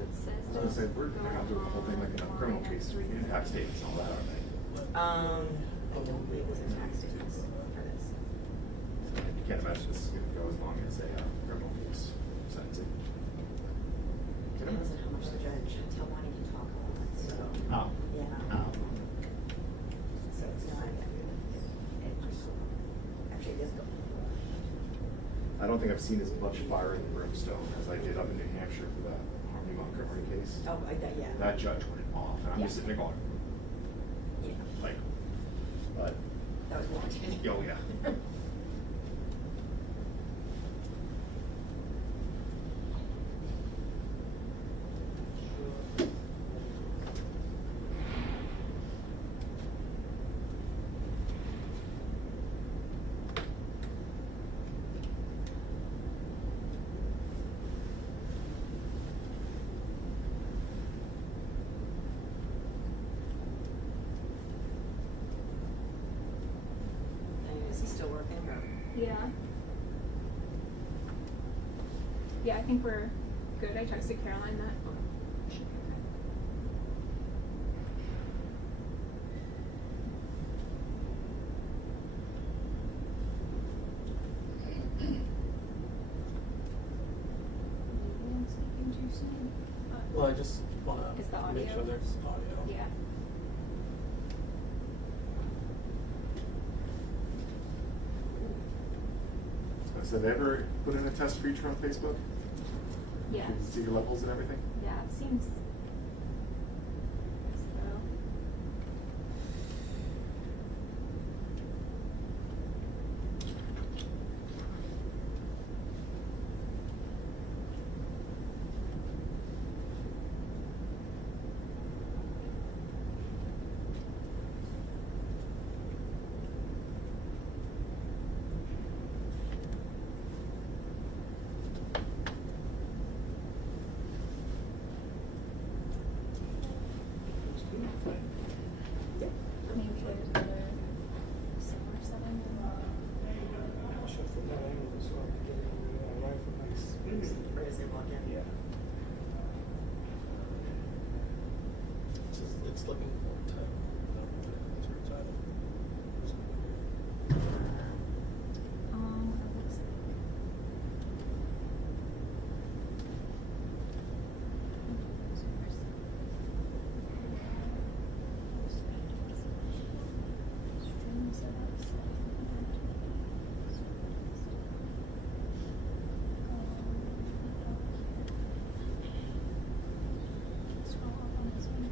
it says. I was gonna say, they're not doing the whole thing like in a criminal case, you can have statements and all that, aren't they? I don't believe there's a tax statements for this. You can't imagine this is gonna go as long as a criminal case sentencing. Depends on how much the Judge Talwani can talk about it, so. Oh. Yeah. Oh. So it's not, it just, actually it is going. I don't think I've seen as much fire in the brimstone as I did up in New Hampshire for that Harmony Montgomery case. Oh, yeah. That judge went off, and I'm just sitting there going, Yeah. like, but. That was warranted. Oh, yeah. Is he still working or? Yeah. Yeah, I think we're good. I texted Caroline that. Should be okay. Maybe I'm speaking too soon. Well, I just want Is the to make audio? sure there's audio. Yeah. So they ever put in a test feature on Facebook? Yeah. You can see your levels and everything? Yeah, it seems as though. Maybe there's another similar setting. I should put that angle so I can get it rifle nice. Right as they walk in. Yeah. It's looking more tight. It's very tight. It looks like. Stream setup, scroll up on this one.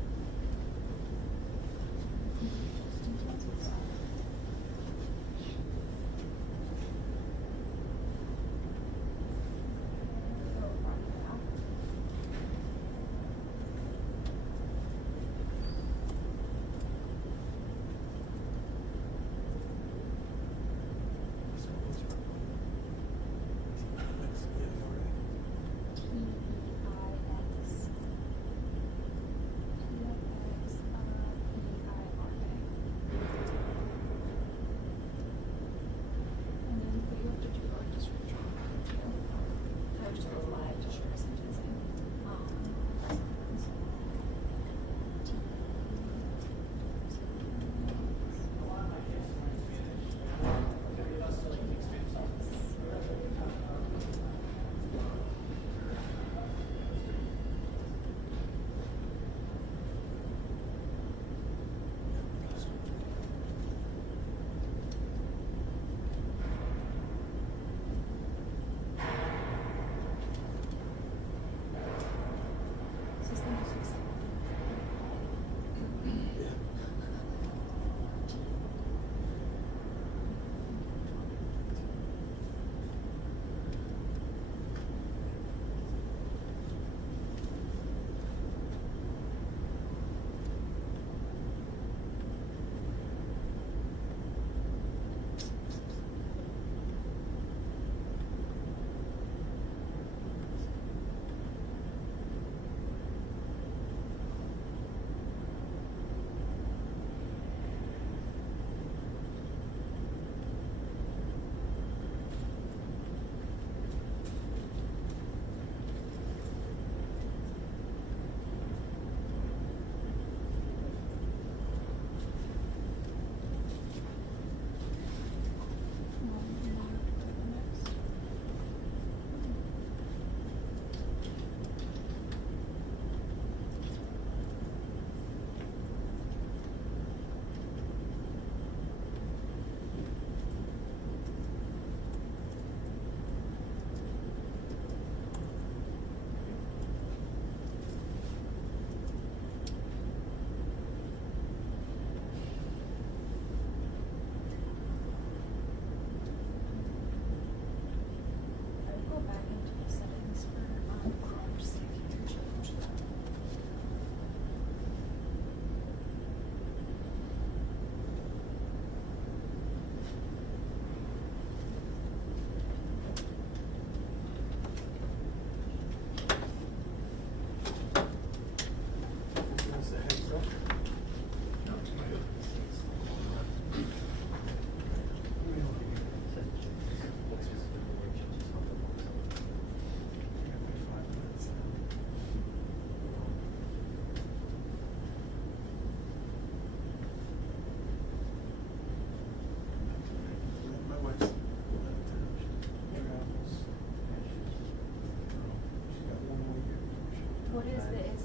What is this?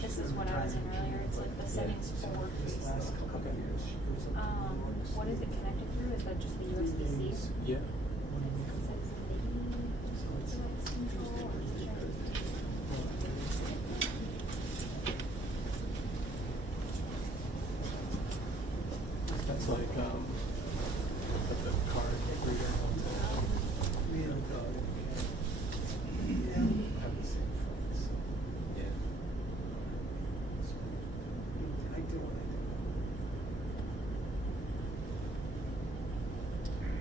This is what I was in earlier. It's like the settings for Last couple of years, she goes up to New York. what is it connected through? Is that just the USB-C? Yeah. It says Levy device control or is it That's like the card reader. We don't go. Yeah. Have the same phones. Yeah. I do what I do.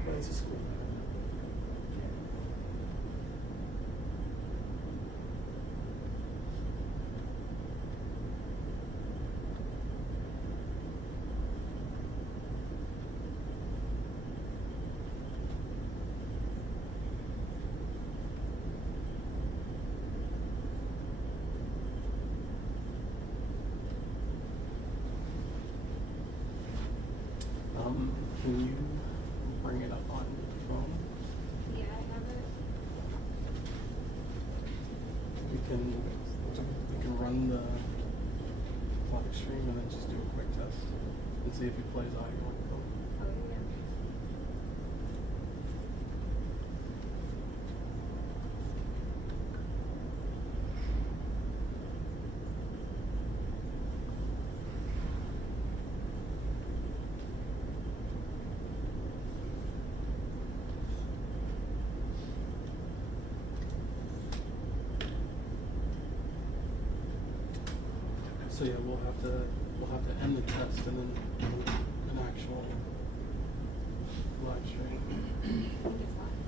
But it's a school. Can you bring it up on your phone? Yeah, I have it. We can run the live stream and then just do a quick test and see if it plays audio on your phone. Oh yeah. So yeah, we'll have to end the test and then do an actual live stream. I think it's live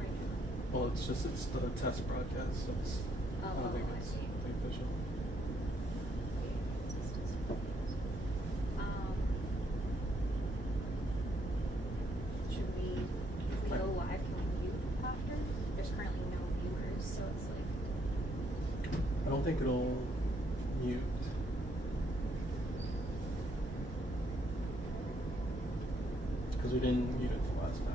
right now. Well, it's the test broadcast, so it's I don't think I it's see. official. Should we, if we go live, can we mute after? There's currently no viewers, so it's like. I don't think it'll mute. Because we didn't mute it the last time.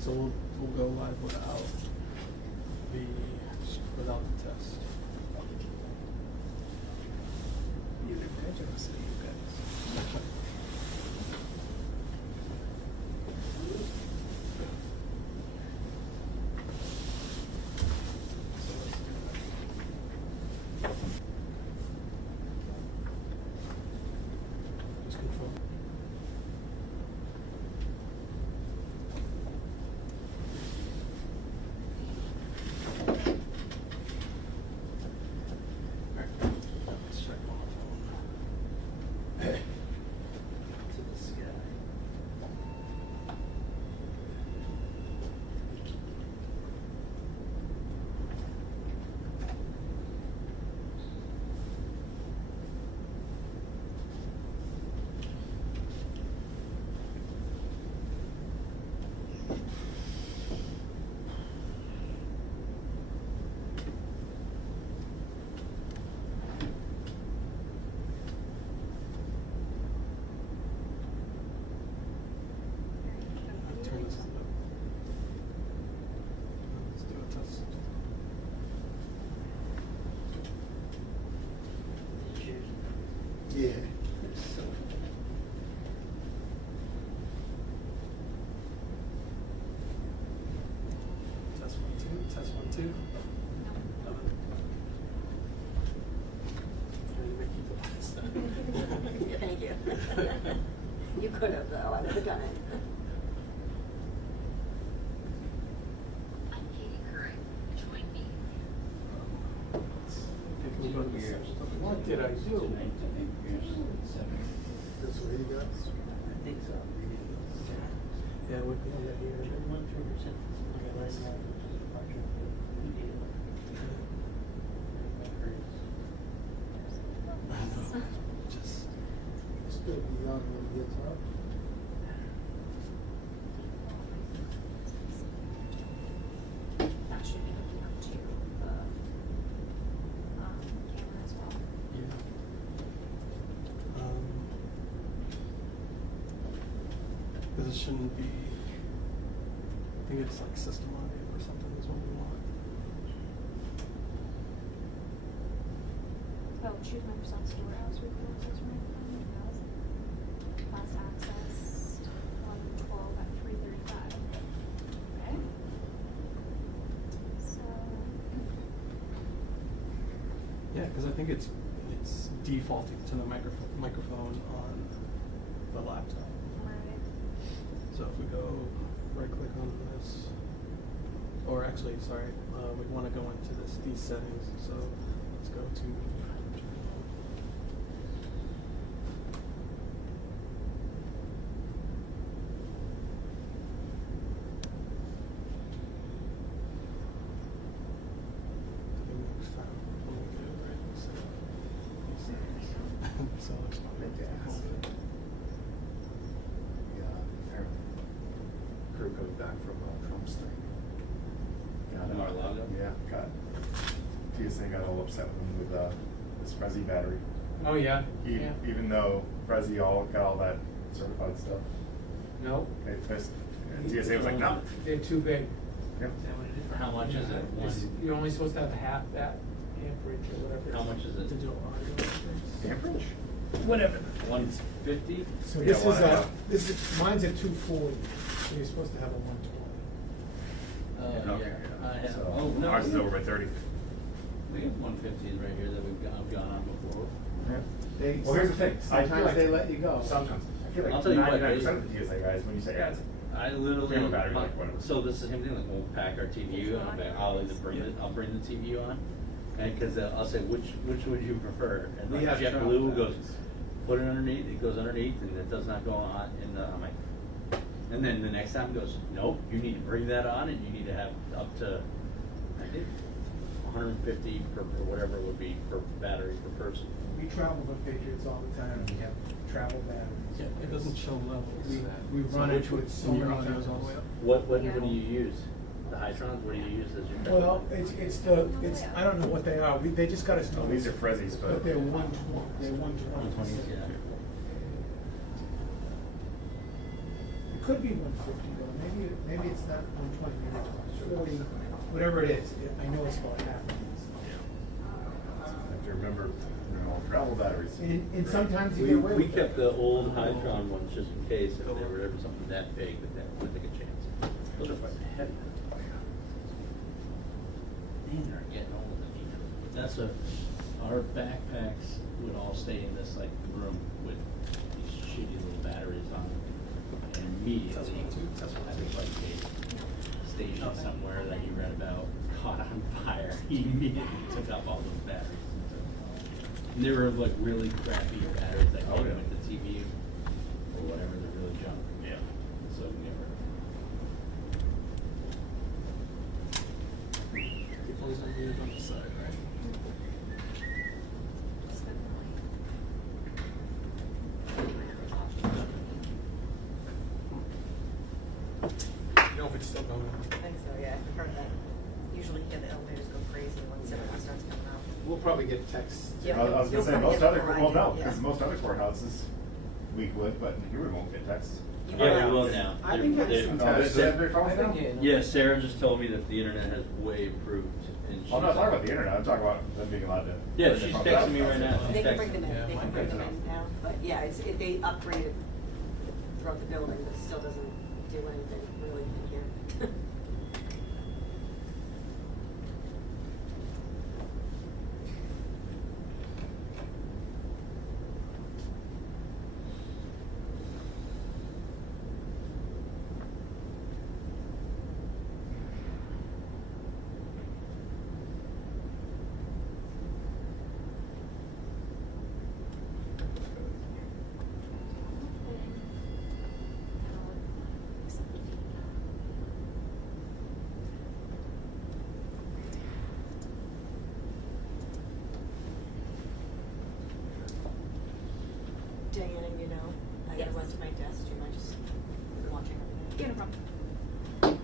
So we'll go live without the test. You imagine us, you guys. Just control. Let's check on the phone. To the sky. Turn this on. Let's do a test. Yeah. Test 1, 2. Test 1, 2. No. Thank you. You could have though, I would have done it. Can we go to the section? What did I do? This way you guys? I think so. Yeah, it would be on the here. on when it gets up? That should be hooking up to the camera as well. Yeah. Because it shouldn't be, I think it's like system audio or something is what we want. Oh, choose Microsoft Storehouse resources right from last accessed on 12 at 3:35. Okay. So. Yeah, because I think it's defaulting to the microphone on the laptop. Right. So if we go right click on this, or actually, sorry, we want to go into these settings. So let's go to. So it's not Make it ask. Yeah, apparently. Crew coming back from Trump's thing. Mar-a-Lago? Yeah, got, TSA got all upset with him with this Prezi battery. Oh, yeah? Even though Prezi got all that certified stuff, No, they pissed. And TSA was like, no. they're too big. Yep. How much is it? You're only supposed to have half that amperage or whatever. How much is it? digital audio interface. Amperage? Whatever. 150? So Yeah, this is why a, not? mine's a 240, so you're supposed to have a 120. Okay, I have, So, oh, no. ours is over by 30. We have 150s right here that I've gone on before. Well, here's the thing. I feel Sometimes like- they let you go. Sometimes. I feel like I'll tell you what, 99% of the TSA guys, when you say, yeah, it's I literally, Camera battery, like, whatever. so this is the same thing, like we'll pack our TVU and I'll either I'll bring the TVU on. And cause I'll say, which would you prefer? And We like have JetBlue travel goes, put it underneath, it goes underneath and it does not go on in the, I'm like, and then the next time it goes, nope, you need to bring that on and you need to have up to, I think, 150 per, or whatever it would be per battery per person. We travel with Patriots all the time, we have travel batteries. Yeah, it doesn't show levels. We So run which into it so and your many audio's times. all the way up. What Yeah. do you use? The Hytrons, what do you use as your? Well, it's I don't know what they are, they just got us. Oh, these are Prezzies, But they're 120, they're 120. 120s, yeah. It could be 150 though, maybe it's not 120, maybe it's 40, whatever it is, I know it's about half of these. I have to remember, travel batteries. And sometimes you We, get away we with kept it. the old Hytron ones just in case if there were ever something that big that they would take a chance. Those are fucking heavy. Man, they're getting old. That's our backpacks would all stay in this like room with these shitty little batteries on them. And immediately, that's what happened like a station somewhere that you read about caught on fire. He immediately took up all those batteries. And they were like really crappy batteries that came with the TV or whatever, they're really junk. Yeah. So never. Keep those unmuted on the side, right? You know if it's still going. I think so, yeah, I've heard that. Usually, yeah, the elevators go crazy when someone starts coming out. We'll probably get texts. Yeah. I was gonna You'll say, probably most get other, a well, variety, no, yeah. because most other courthouses, we would, but here we won't get texts. Yeah, we will now. I think They're- that's they're- No, they have their I phones now? think, Yeah, Sarah just told me that the internet has way improved. And I'm not she's- talking about the internet, I'm talking about them being allowed to. Yeah, put their she's phones texting out. me right now. They can bring them Yeah, in, they can mine bring does them in not. now, but yeah, they upgraded throughout the building, but it still doesn't do anything really in here. Diana, you know, I Yes. gotta run to my desk. Do you mind just watching everything? Yeah, no problem.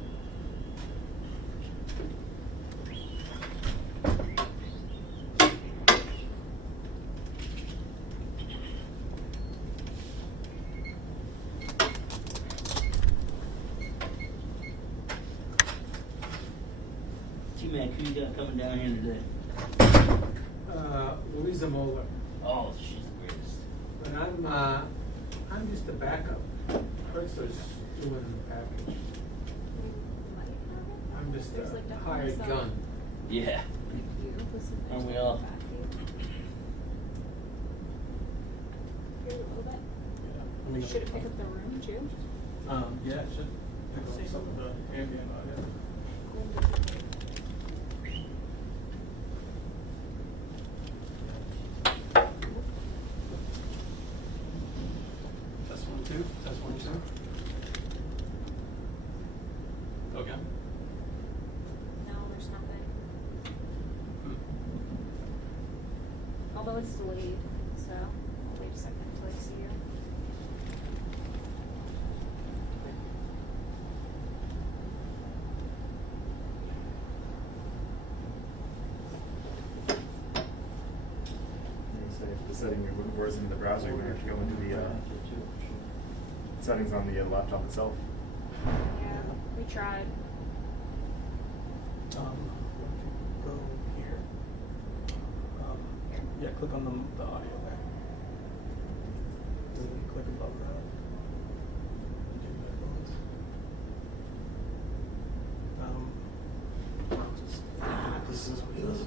T-Mac, who you got coming down here today? Louisa Moeller, Oh, she's the greatest. but I'm just a backup. Chrysler's doing the package. I'm just There's, a like, definitely hired some- gun. Yeah. Aren't we all? Here, a little bit. I mean, Should it pick up the room too? Yeah, it should pick up some of the ambient audio. Test 1, 2. Test 1, 2. Okay. No, there's nothing. Hmm. Although it's delayed, so I'll wait a second until I see you. You say if the setting you're looking for is in the browser, you're gonna have to go into the settings on the laptop itself. Yeah, we tried. If you go here, yeah, click on the audio there. And then click above that. And do headphones. This is what it is.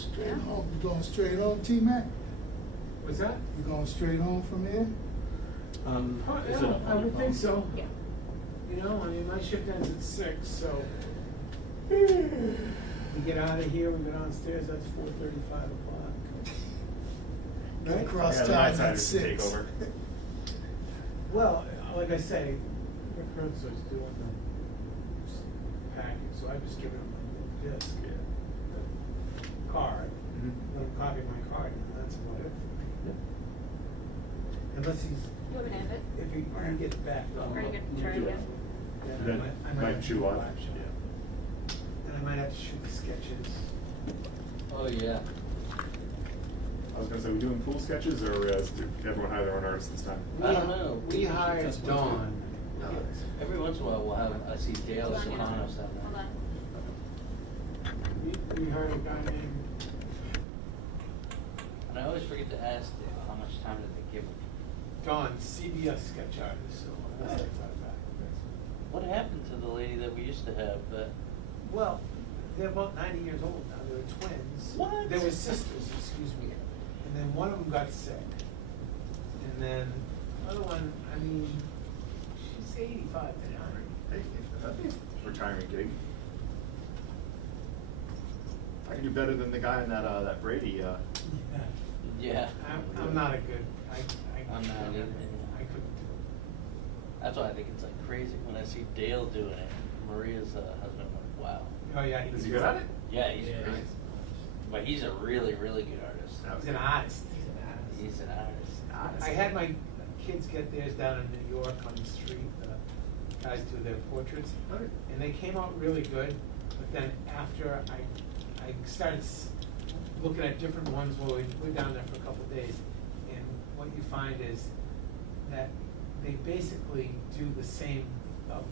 Straight home. You going straight home, T-Mac? What's that? You going straight home from here? Is it Yeah, up I on your would think phone? so. Yeah. You know, I mean, my shift ends at 6, so we get out of here, we go downstairs, that's 4:30, 5 o'clock. Get Right? across Yeah, the town night at siders can take 6. over. Well, like I say, Rick Herzog's doing the package, so I just give him the disc, the card, Mhm. let him copy my card, and that's about it. Unless he's, You want me to end it? if he gets back up. Or you can try again? then Then I might have to chew do on. live shot. And I might have to shoot the sketches. Oh, yeah. I was gonna say, we doing pool sketches or did everyone hire their own artists this time? I don't know. We hired That's what Dawn. Every once in a while, we'll have, I see Dale Hold on, Sopranos down there. Hold on. We hired a guy named, And I always forget to ask Dale, how much time did they give him? Dawn, CBS sketch artist, so that's what I thought about. What happened to the lady that we used to have that? Well, they're about 90 years old now, they were twins. What? They were sisters, excuse me. And then one of them got sick. And then the other one, I mean, she's 85 now. Hey, that'd be a retirement gig. I can do better than the guy in that Brady. Yeah. I'm not a good, I'm not either. I couldn't do it. That's why I think it's like crazy when I see Dale doing it. Maria's husband, I'm like, wow. Oh, yeah. Is he good at it? Yeah, he's Yeah. great. But he's a really, really good artist. He's an artist. He's an artist. I had my kids get theirs down in New York on the street, guys do their portraits, and they came out really good, but then after I started looking at different ones while we were down there for a couple of days, and what you find is that they basically do the same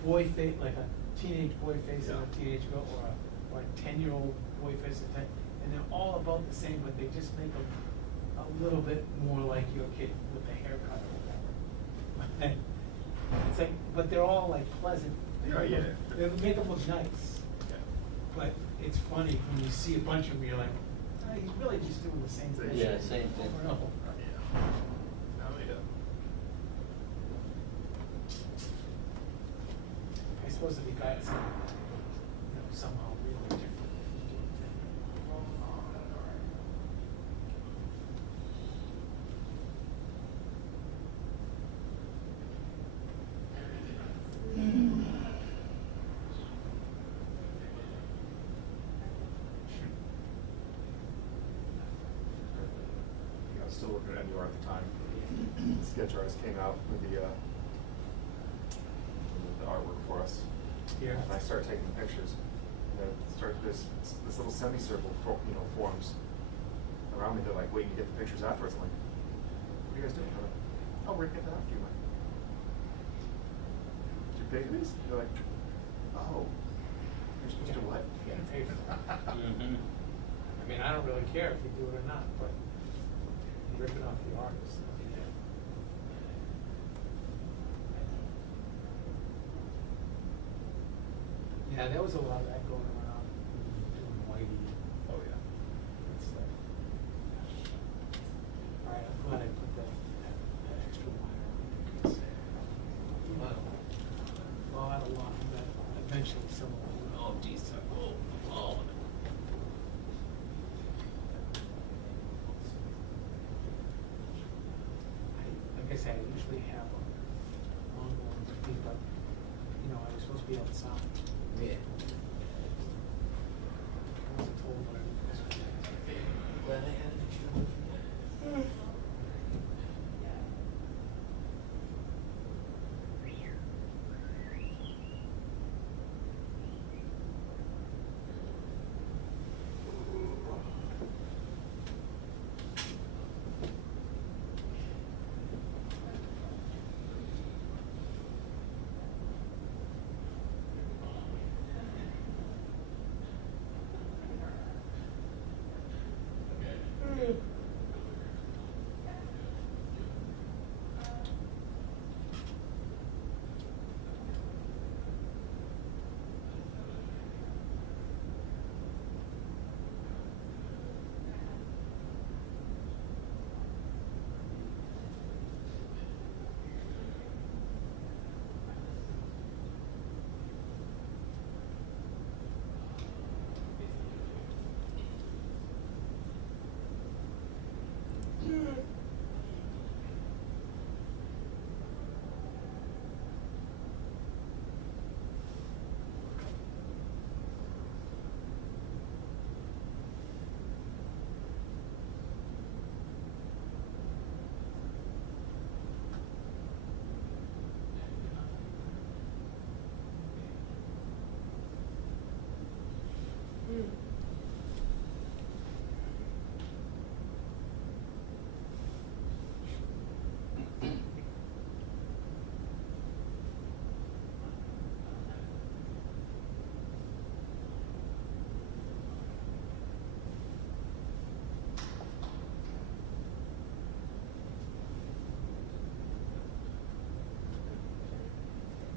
boy face, like a teenage boy face and a teenage girl, or a 10-year-old boy face and they're all about the same, but they just make them a little bit more like your kid with the haircut or whatever. It's like, but they're all like pleasant. They make them look nice. Yeah. But it's funny when you see a bunch of them, you're like, oh, he's really just doing the same thing. Yeah, same thing. Over and over. I suppose if you got some, somehow really different. I was still working at NUR at the time. sketch artist came out with the artwork for us. Here. And I started taking pictures. And then this little semicircle forms around me. They're like waiting to get the pictures afterwards. I'm like, what are you guys doing? They're like, oh, we're gonna get that after you. I'm like, did you pay for these? They're like, oh, you're supposed to what? You gotta pay for that. Mhm. I mean, I don't really care if you do it or not, but you're ripping off the artist. Yeah, there was a lot of that going around, doing whitey. Oh yeah. And stuff. All right, I'm glad I put that extra wire on there. Well, I don't want that. Eventually, someone will. Oh, geez, oh. Like I said, I usually have a lawnmower with me, but I was supposed to be outside. Yeah. I wasn't told what I was supposed to do. Glad I had an extra one for you.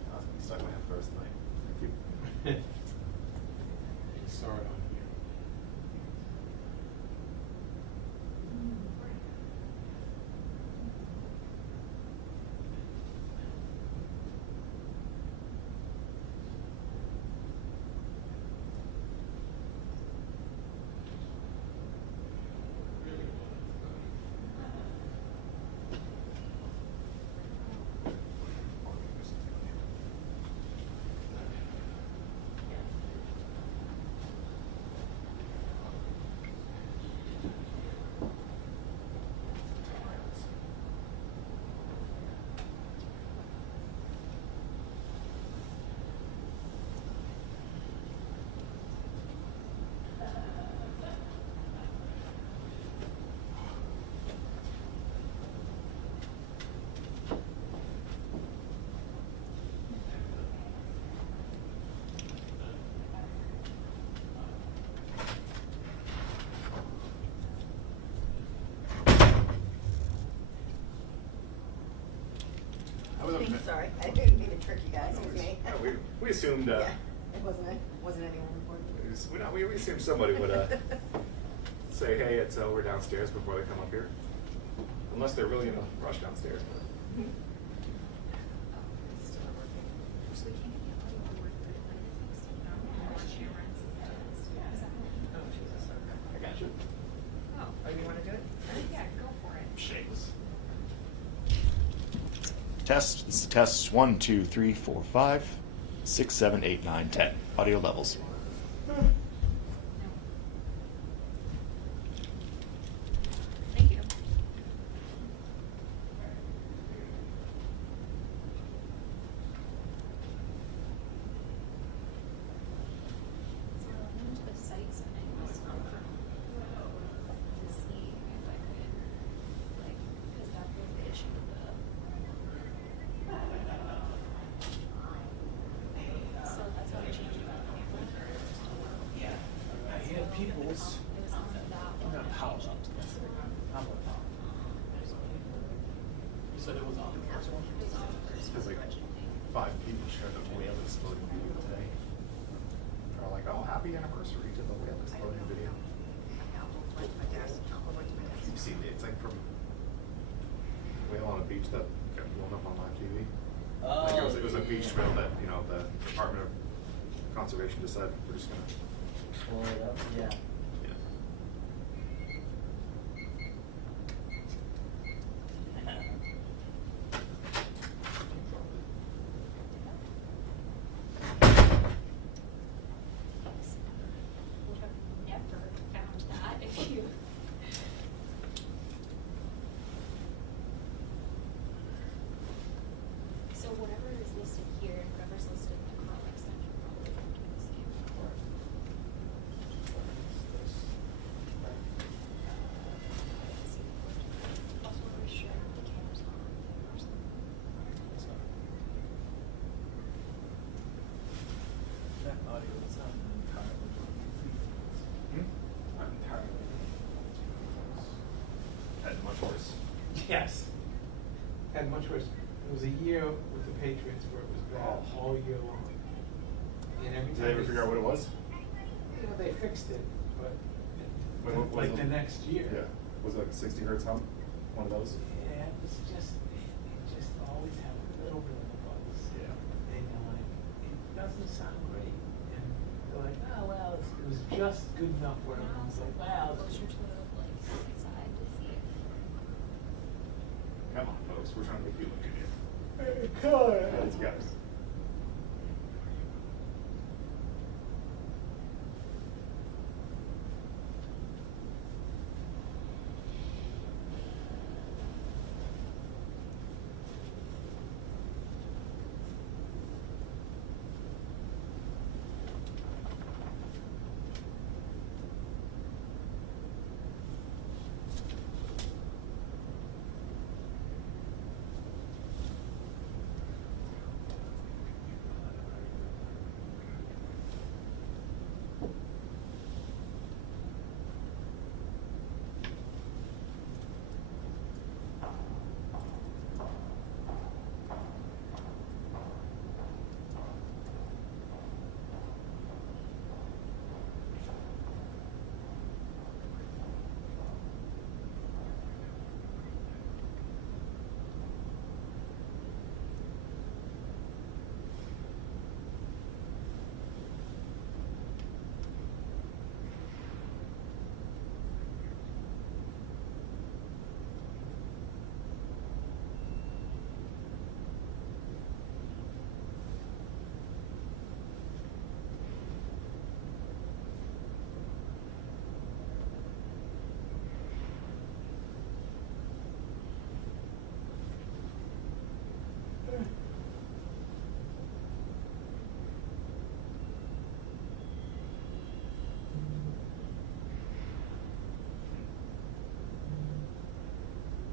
I was gonna be stuck my head first tonight. Thank you. Saw it on here. Sorry, I didn't mean to trick you guys, it was me. No, we assumed. Yeah, it wasn't anyone important. We assumed somebody would say, hey, we're downstairs before they come up here. Unless they're really in a rush downstairs. But. Still not working. So we can't get the audio to work, but like, I got you. Oh, you wanna do it? yeah, go for it. Shameless. Test. This is tests 1, 2, 3, 4, 5, 6, 7, 8, 9, 10. Audio levels. Thank you. Because like 5 people shared the whale exploding video today. They're all like, "Oh, happy anniversary to the whale exploding video." You've seen it. It's like from whale on a beach that got blown up on live TV. Like it was a beach whale that, you know, the Department of Conservation decided we're just gonna. Yeah. Would have never found that if you. So whatever is listed here, and whatever's listed in the Chrome extension probably won't do the same. Let's see. Also, are we sure the camera's on or something? That audio is not entirely Not entirely. Had much worse. Yes. Had much worse. It was a year with the Patriots where it was bad all year long. And every Did time they ever figure out what it was? You know, they fixed it, but What like was the it? next year. Yeah. Was it like 60 hertz hum? One of those? Yeah, it was just, it just always had a little bit of a buzz. Yeah. And you're like, it doesn't sound great. And they're like, oh, well, it was just good enough where I was like, wow. Closer to the like side to see if. Come on, folks. We're trying to make you look good here. Come on. Let's go.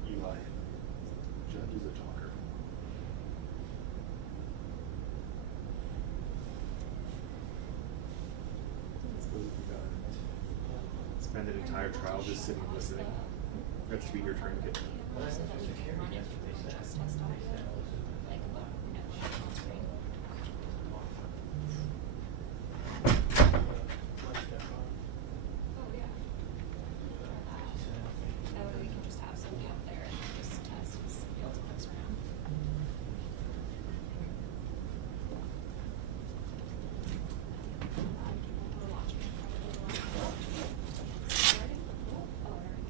Eli. Judge is a talker. Spend an entire trial just sitting and listening. That's to be your turn to get. So that we can run it through just test audio, like what, you know, on screen. Oh, yeah. That way we can just have somebody up there and just test and see what clicks around. We're watching it probably a lot. Ready? Oh, alright.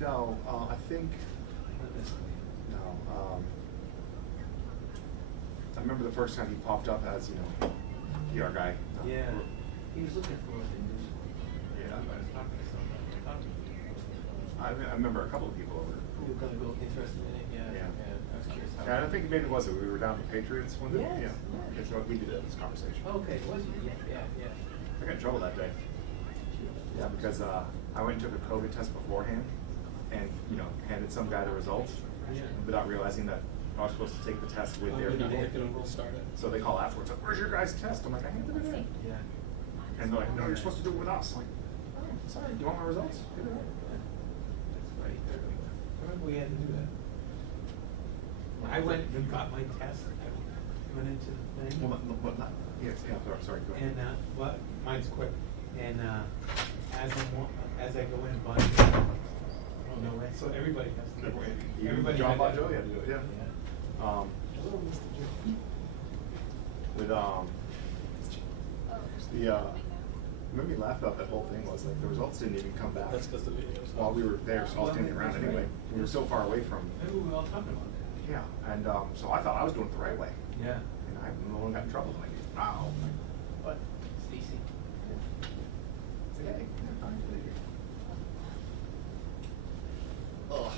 No, I think. No. I remember the first time he popped up as, you know, PR guy. Yeah. He was looking for the news. Yeah. I was talking to somebody. I remember a couple of people over. We were gonna go interested in it, yeah. Yeah. I was curious how. Yeah, I think maybe it was it. We were down to Patriots one day. Yes, Yeah. yes. It's what we did this conversation. Okay, was it? Yeah. I got in trouble that day. Yeah, because I went and took a COVID test beforehand, and you know, handed some guy the results, Yeah. without realizing that I was supposed to take the test with their You're not people. looking to start it. So they call afterwards, like, where's your guys' test? I'm like, I handed it in. Yeah. And they're like, no, you're supposed to do it with us. I'm like, oh, sorry, do you want my results? Give it away. That's right. I remember we had to do that. I went and got my test. I went into the thing. Well, not, yes, yeah, sorry, go ahead. And, well, mine's quick. And, as I go in, but, oh, no, right, so everybody has to do it. Everybody John had Bon to- Jovi had to do it, yeah. Hello, Mr. Joe. With, what made me laugh about that whole thing was like the results didn't even come back. That's because the video's While we were there, all standing around anyway. We were so far away from. Maybe we were all talking about that. Yeah, and so I thought I was doing it the right way. Yeah. And I no one got in trouble. Like, wow. But Stacy. it's like, hey, yeah, fine, do it here. Ugh.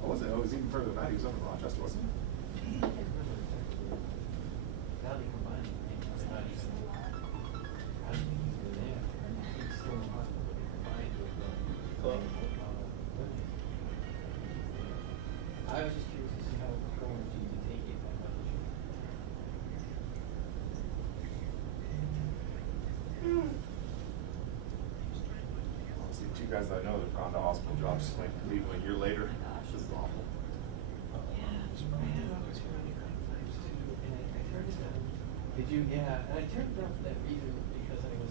What was it? Oh, it was even further than that. He was up in Rochester, wasn't he? Hello? I was just curious to see how it was going to take it that much. Honestly, two guys that I know that have gone to hospital jobs like leave a year later. This is awful. Did you? Yeah, and I turned it down for that reason because I was.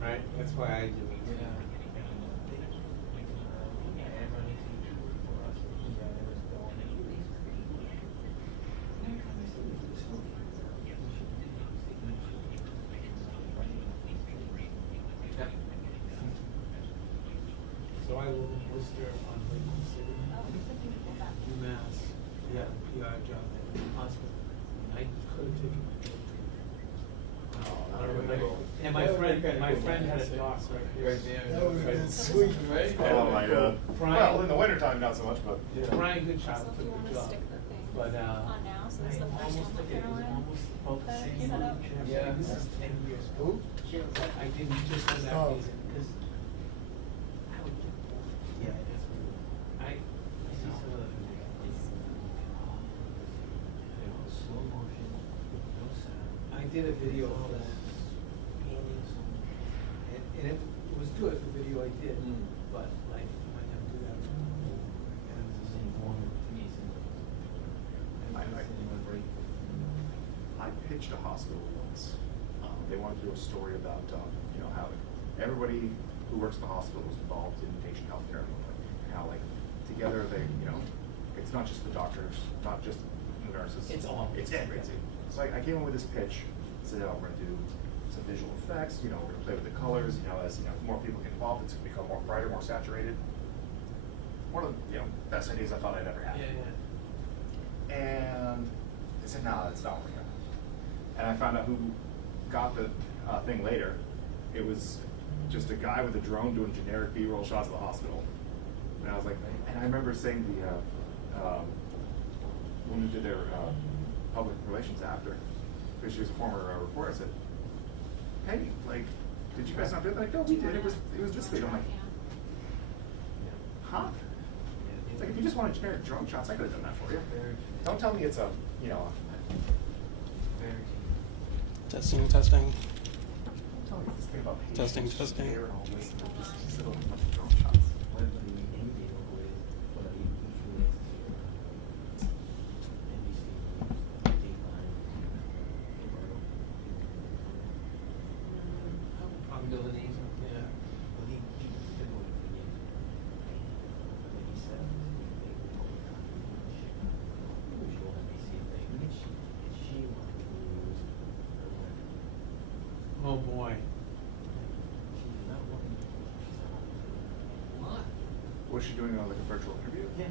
Right, that's why I do it. Yeah. So I live in Worcester on Lake City, UMass. Yeah, PR job at the hospital. I could have taken my field trip. I don't remember. And my friend had a dock right there. Right there. That would've been sweet. Right? Oh my god. Brian- Well, in the wintertime, not so much, but. Brian Goodchild So if took you wanna the job. stick the thing But, on now, so this is the first one that you're on. About the same. Set up. Yeah. This is 10 years. Who? I didn't just for that Oh. reason, because I would get bored. Yeah, that's weird. I see some of the videos. They're all slow motion, no sound. I did a video of that. And it was good, the video I did, Mm. but like, you might have to do that. And it was the same form to me, I pitched a hospital once. They wanted to do a story about, you know, how everybody who works in the hospital is involved in patient healthcare. And how, like, together they, you know, it's not just the doctors, not just the nurses. It's all. It's everything. So I came up with this pitch. Said, oh, we're gonna do some visual effects. You know, we're gonna play with the colors. You know, as you know, more people get involved, it's gonna become more brighter, more saturated. One of the best ideas I thought I'd ever had. Yeah, And they said, no, that's not working out. And I found out who got the thing later. It was just a guy with a drone doing generic B-roll shots of the hospital. And I was like, and I remember saying the woman who did their public relations after, because she was a former reporter, said, hey, like, did you guys not do it? Like, no, we did. It was this big. I'm like, huh? It's like, if you just wanted generic drone shots, I could have done that for you. Don't tell me it's a, you know, Testing. don't tell me this thing about patients, Testing. care and all this, and just little drone shots. probabilities, yeah. Oh, boy. Was she doing like a virtual interview? Yeah.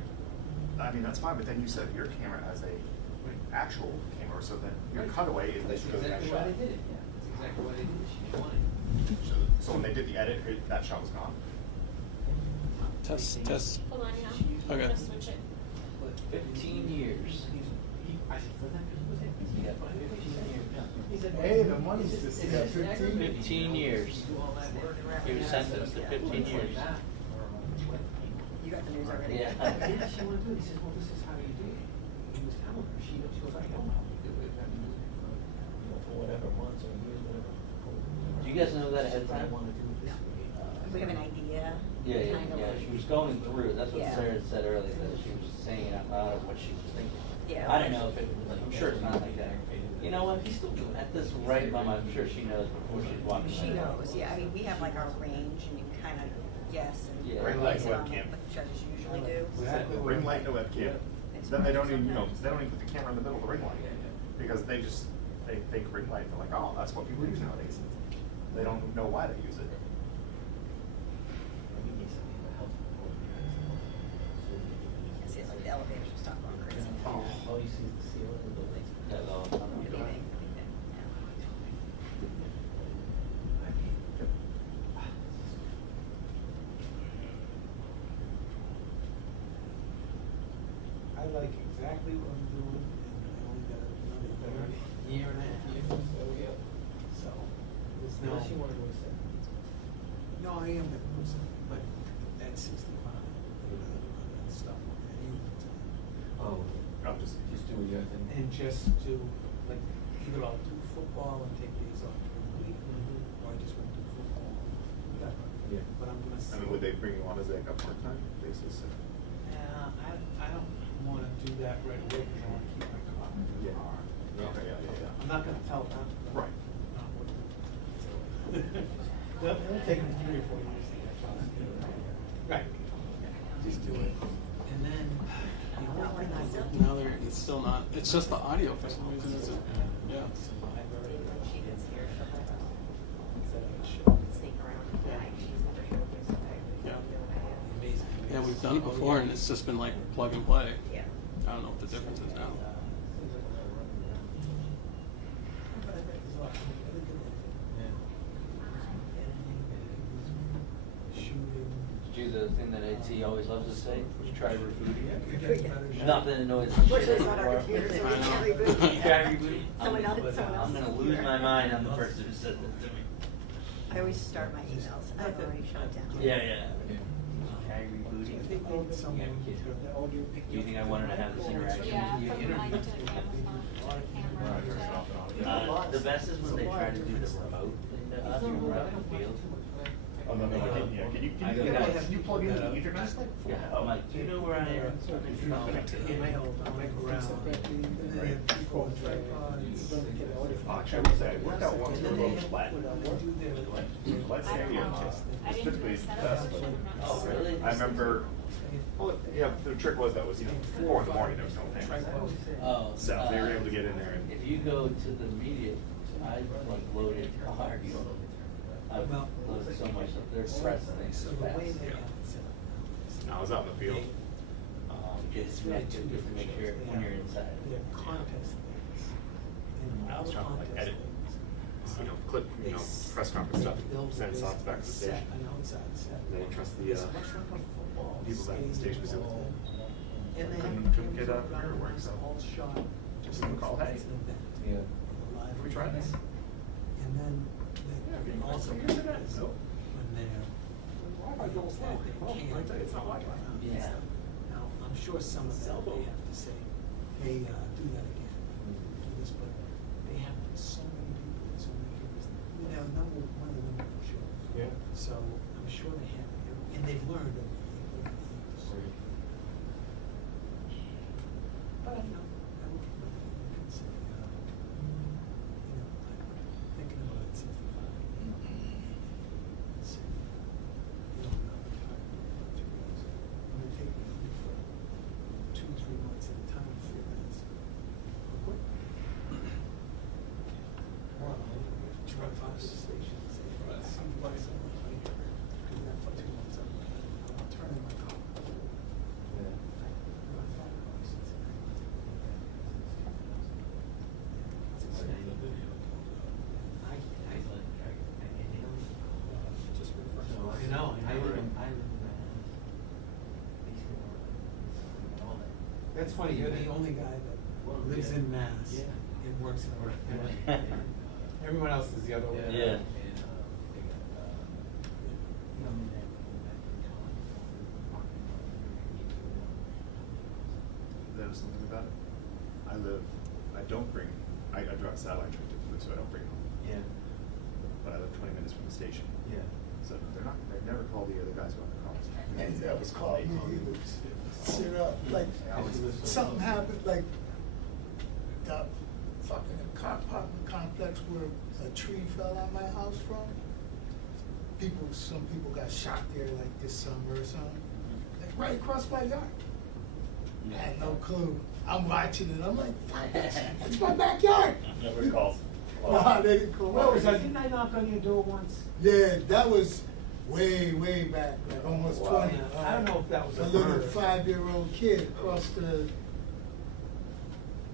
I mean, that's fine, but then you set your camera as a actual camera, so that your cutaway is That's basically the next exactly why shot. they did it, yeah. That's exactly why they did it. She didn't want it. So when they did the edit, that shot was gone. Test. Hold on, yeah. Okay. I'm gonna switch it. 15 years. I said, "Well, that was it." He got 15 years. He said, Hey, the money's he just said, 15. 15 years. Do all that work. He was sentenced to 15 years. You got the news already? Yeah. Yeah, she wanted to do it. He says, well, this is how you do it. He was telling her, she goes, I know how you do it. I mean, for whatever months or years, whatever. Do you guys know that ahead of I time? want to do it this way. We have an idea. Yeah, kind of yeah. like- She was going through it. That's what Yeah. Sarah said earlier, that she was saying out loud what she was thinking. Yeah. I don't know if it, I'm sure it's not like that. You know what, he's still doing at this right moment, I'm sure she knows before she's walking. She out. knows, yeah, I mean, we have like our range and you can kind of guess and Yeah. Ring light base it on webcam. what the judges usually do. Exactly. Ring light and a webcam. It's Then they don't working even, sometimes. they don't even put the camera in the middle of the ring light. Because they fake ring light, they're like, oh, that's what people use nowadays. They don't know why they use it. See, it's like the elevators will stop going crazy. Oh. Oh, you see the ceiling of the lights. That's all the time. Anything. I like exactly what I'm doing, and I only got another year and a half. So, yeah. So, there's no. Unless you want to go to 7. No, I am gonna do something, but at 65, and stuff like that, even Oh, I'm just, do your thing. and just do, like, either I'll do football and take days off during the week, or I just won't do football, whatever. Yeah. But I'm gonna. I mean, would they bring you on as like a part-time basis? Yeah, I don't wanna do that right away, because I wanna keep my car. Yeah. Okay, yeah. I'm not gonna tell them. Right. It'll take me 3 or 4 years to get it. Right. Just do it. And then, you know, Not right now. Now it's still not, it's just the audio for some reason, isn't it? Yeah. She gets here, she'll like sneak around at night, she's never here with us. Yeah. amazing. Yeah, we've done it before and it's just been like plug and play. Yeah. I don't know what the difference is now. Do the thing that AT always loves to say, you try rebooting. Yeah. Nothing annoys the Which shit is not our anymore. computer, so we can't I know. reboot. Try rebooting. Someone else- someone I'm else's gonna lose computer. my mind on the person who said that to me. I always start my emails, I've already shut it down. Yeah. Try rebooting. I think maybe someone Yeah, kid. to- Do you think I wanted to have this interaction Yeah, with from you? mine to Amazon to camera to. The best is when they try to do the remote thing to us, when we're out in the field. Oh, no, can you plug in the Ethernet? Yeah, I'm like, do you know where I am? I'll make around. And then people with tripods. Actually, I would say, it worked out once And for then both they flat. would do their. Let's I say, don't know. I didn't typically set the up best, a but Oh, really? I remember, well, yeah, the trick was that was, 4 in the morning, there was no thing. Oh. So they were able to get in there and. If you go to the media, I like loaded hard. I've loaded so much stuff, they're pressing things So so the fast. way they have it set up. I was out in the field. It's really good just to make sure when you're inside. They're contest things. And I was all trying to like contest edit, things, clip, they press conference stuff, build send this thoughts back to the set, station. an outside set. They didn't trust the, It's much like a football people back at the station because it was, And they couldn't get have mirror work, so. all shot, just Give 'em a like call, hey. it's an event. Yeah. Live Can we try this? And then they can you also also use it? when they're. I go slow. Oh, I tell you, it's not Wi-Fi. Yeah. Now, I'm sure some of them they have to say, hey, do that again, do this, but they have so many people, so many cameras. They have one of the number of shows. Yeah. So I'm sure they have, and they've learned over the years. But I know, I look at my, you can say, I'm thinking about it 65. Let's see. You don't know the time, 2 years. I'm gonna take it for 2 or 3 months at a time, 3 minutes. Quick. Try 5 stations, say, see what's on my do that for 2 months. I'm not 2 That's funny, you're the only guy that lives in Mass Yeah. and works in Orange County. Yeah. Everyone else is the other way. Yeah. And, they got, young men coming back from college. There's something about it. I drive satellite train typically, so I don't bring home. Yeah. But I live 20 minutes from the station. Yeah. So they've never called the other guys who own the cars. And that was called me either. Sit up, like, something happened, like, the fucking apartment complex where a tree fell on my house from. Some people got shot there like this summer or something, like right across my yard. I had no clue. I'm watching it, I'm like, fuck, it's my backyard. Nobody calls. No, they didn't call. What was that, didn't I knock on your door once? Yeah, that was way, way back, like almost Wow. 20. I don't know if that was A a little murder. 5-year-old kid across the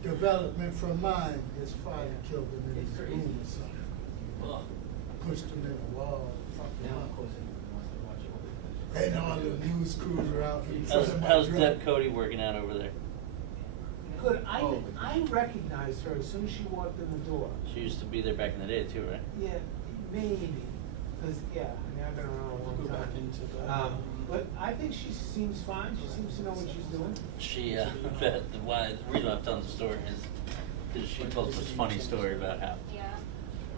development from mine, his father killed him in It's his crazy. room or something. Well, Pushed him in the wall, fucked him now, of up. course, everyone wants to watch all this. And all the news crews are out in front How's, of my how's truck. Deb Cody working out over there? Good, I Oh, recognized her as soon as she walked in the door. She used to be there back in the day too, right? Yeah, maybe, cause, yeah, I mean, I've been around a long Go time. back into the, But I think she seems fine, she seems to know what she's doing. She, the reason I'm telling the story is because she told this funny story about how, Yeah.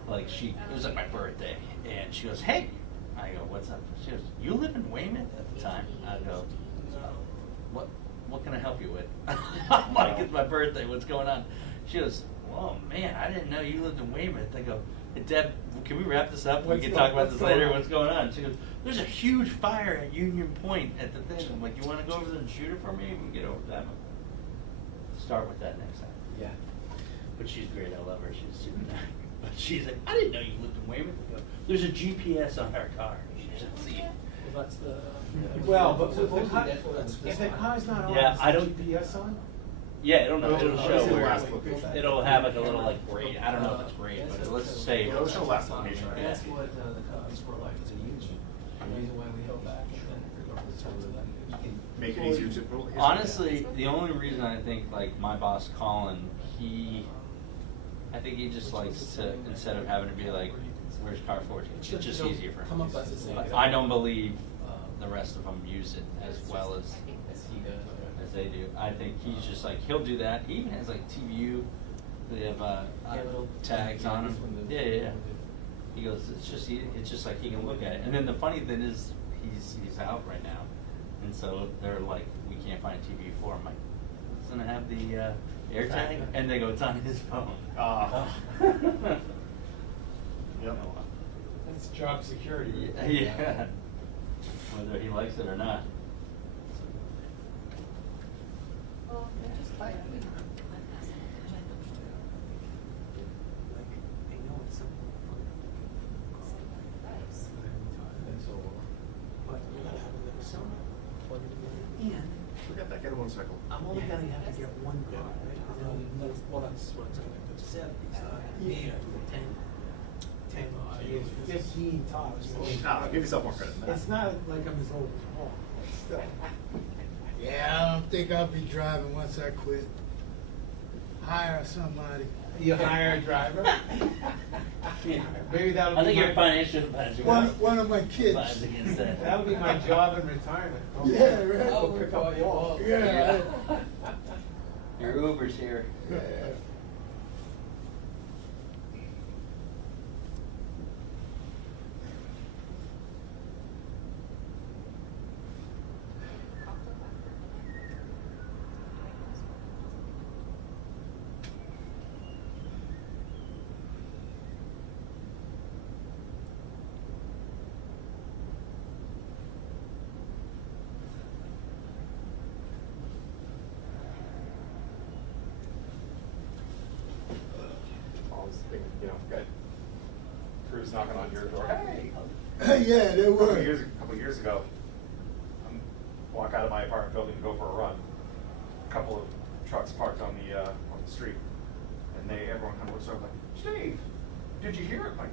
like, it was like my birthday, and she goes, "Hey," I go, "What's up?" She goes, "You live in Weymouth at the time?" I go, What can I help you with?" I'm like, "It's my birthday. What's going on?" She goes, "Whoa, man, I didn't know you lived in Weymouth." I go, "Hey, Deb, can we wrap this up? We What's can go- talk about what's this going later. on?" What's going on?" She goes, "There's a huge fire at Union Point at the thing." I'm like, "You want to go over there and shoot it for me? We can get over that." Start with that next time. Yeah. But she's great. I love her. She's super nice. But she's like, "I didn't know you lived in Weymouth." I go, "There's a GPS on our car. You should see it." well, that's the. Well, but Supposedly the car, that's what it's- if the car's not on, Yeah, is I the don't- GPS on? Yeah, it'll know. It'll Oh, show it's the where last location. it'll have like a little like grade. I don't know if it's grade, but let's just say It'll show last location. Yeah. That's what the cops were like as a union. The reason why we held back and then regardless of the you can. Make it easier to. Honestly, the only reason I think like my boss Colin, I think he just likes to, instead of having to be like, "Where's car 14?" It's just easier for Come him. up as the same. But I don't believe the rest of them use it as well as He does. they do. I think he's just like, he'll do that. He even has like TVU. They have tags on them. Yeah. He goes, it's just like he can look at it. And then the funny thing is, he's out right now, and so they're like, "We can't find TV for him." I'm like, "It's gonna have the air tag," and they go, "It's on his phone." Yep. That's job security. Yeah. Whether he likes it or not. Well, they're just Like, I know it's something That's all. but we gotta have a little something. And Look at that, get a motorcycle. I'm only gonna have to get one car, right? Well, that's what it's gonna do. 70, 10 years, 15 tops. Nah, give yourself more credit than that. It's not like I'm as old as Paul, still. Yeah, I don't think I'll be driving once I quit. Hire somebody. You hire a driver? Maybe that'll I be think your my, financial advisor One of my kids. advise against that. that'll be my job in retirement. Yeah, right. I'll pick up your balls. Yeah. Your Uber's here. Yeah. I was thinking, got crews knocking on your door. Hey. Yeah, they A were. couple years ago, walk out of my apartment building to go for a run. A couple of trucks parked on the street, and everyone kind of looks over like, "Steve, did you hear it?" I'm like,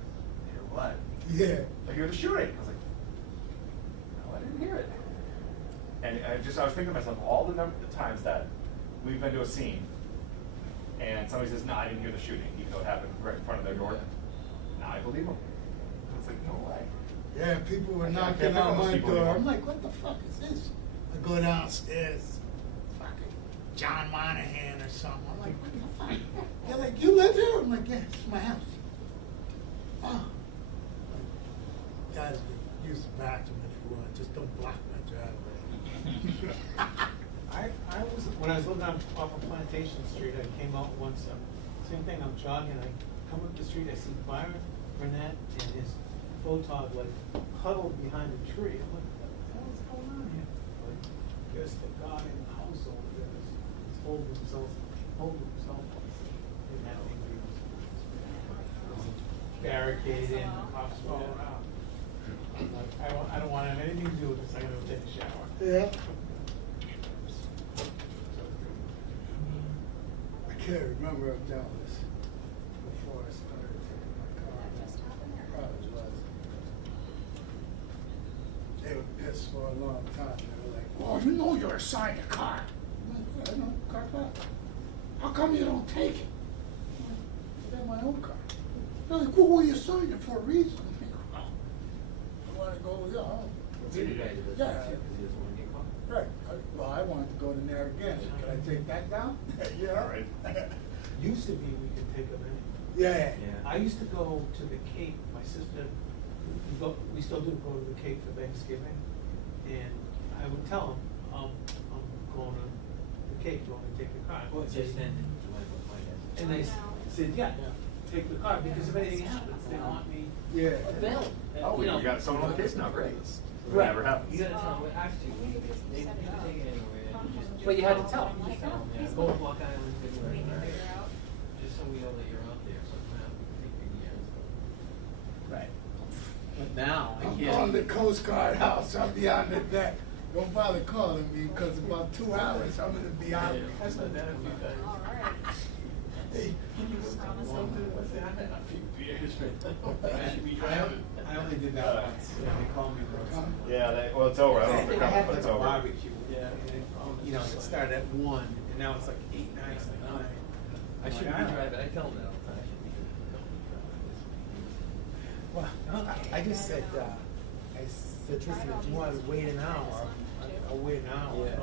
"Hear what?" Yeah. "I hear the shooting." I was like, "No, I didn't hear it." And I was thinking to myself, all the times that we've been to a scene, and somebody says, no, I didn't hear the shooting, even though it happened right in front of their door. Now I believe them. It's like, no way. Yeah, people were I can't knocking pick on on those my people door. anymore. I'm like, what the fuck is this? I go downstairs, fucking John Monahan or something. I'm like, what the fuck? They're like, you live here? I'm like, yeah, it's my house. Oh. Guys, use the bathroom if you want. Just don't block my driveway. I was, when I was living off of Plantation Street, I came out once, same thing, I'm jogging, I come up the street, I see Byron Burnett and his photog like huddled behind a tree. I'm like, what the hell is going on here? Like, there's the guy in the house over there, he's holding himself in that thing. Barricaded in, the cops all around. I'm like, I don't want to have anything to do with this, I'm gonna go take a shower. Yeah. I can't remember if that was before I started taking my car. That just happened or? Probably was. They were pissed for a long time. They were like, well, you know you're assigned a car. I'm like, yeah, I know, car's back. How come you don't take it? I got my own car. They're like, well, you signed it for a reason. I'm like, well, I want to go, So you guys did this, Yeah. because he doesn't want to get caught. Right. Well, I wanted to go to Narragansett. Can I take that down? Yeah. All right. Used to be we could take them in. Yeah. Yeah. I used to go to the Cape, my sister, we still do go to the Cape for Thanksgiving, and I would tell them, I'm going to the Cape, going to take the car. Well, it just ended, you might want to find out. And they said, yeah, take the car, because if anything happens, they want me Yeah. available. Oh, You know. you got someone on the case now, great. Right. Never happens. You gotta tell them, well, actually, you can take it anywhere. But you had to tell them. Just tell them, yeah, go to Block Island, just so we know that you're out there sometime, we can take your Right. But now, I I'm can't. calling the Coast Guard house. I'll be on the deck. Don't bother calling me because about 2 hours I'm gonna be out. That's not that a few times. All right. Hey, I only did that once, they called me once. Yeah, well, it's over. I don't know if they're They coming, had but like it's a over. barbecue, and it, you know, it started at 1, and now it's like 8, 9, it's like 9. I shouldn't Like, be driving, I tell them that all the time, I shouldn't be driving. Well, I just said, listen, if you want to wait an hour, I'll wait an hour. Yeah.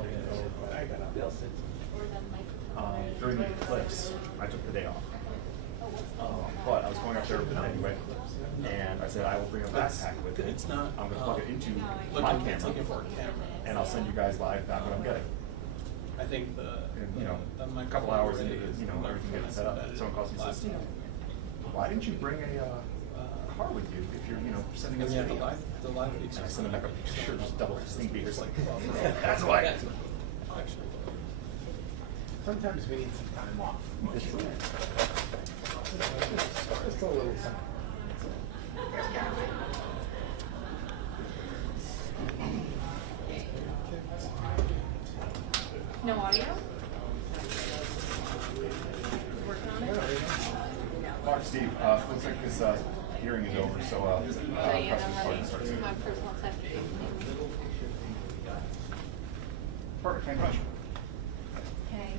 But I got up. They'll sit. Or the microphone. During the eclipse, I took the day off. But I was going up there anyway, and I said, I will bring a backpack with me. It's not, I'm gonna plug it into Look, my it's looking for camera, a camera. and I'll send you guys live back what I'm getting. I think the, And, you know, the a couple hours into microphone the, you know, array everything is getting set up, embedded someone calls me and says, in the Steve, why didn't you bring a car with you if you're, you know, sending us Yeah, video? the live feeds And I are sent him back a picture, just double stink beers, like, Well, that's why. Actually, Sometimes we need some time off. Just a little something. No audio? Working on it? Mark, Steve, looks like this hearing is over, so press Diana, record and start my soon. personal secretary. Perfect, thank you much. Okay.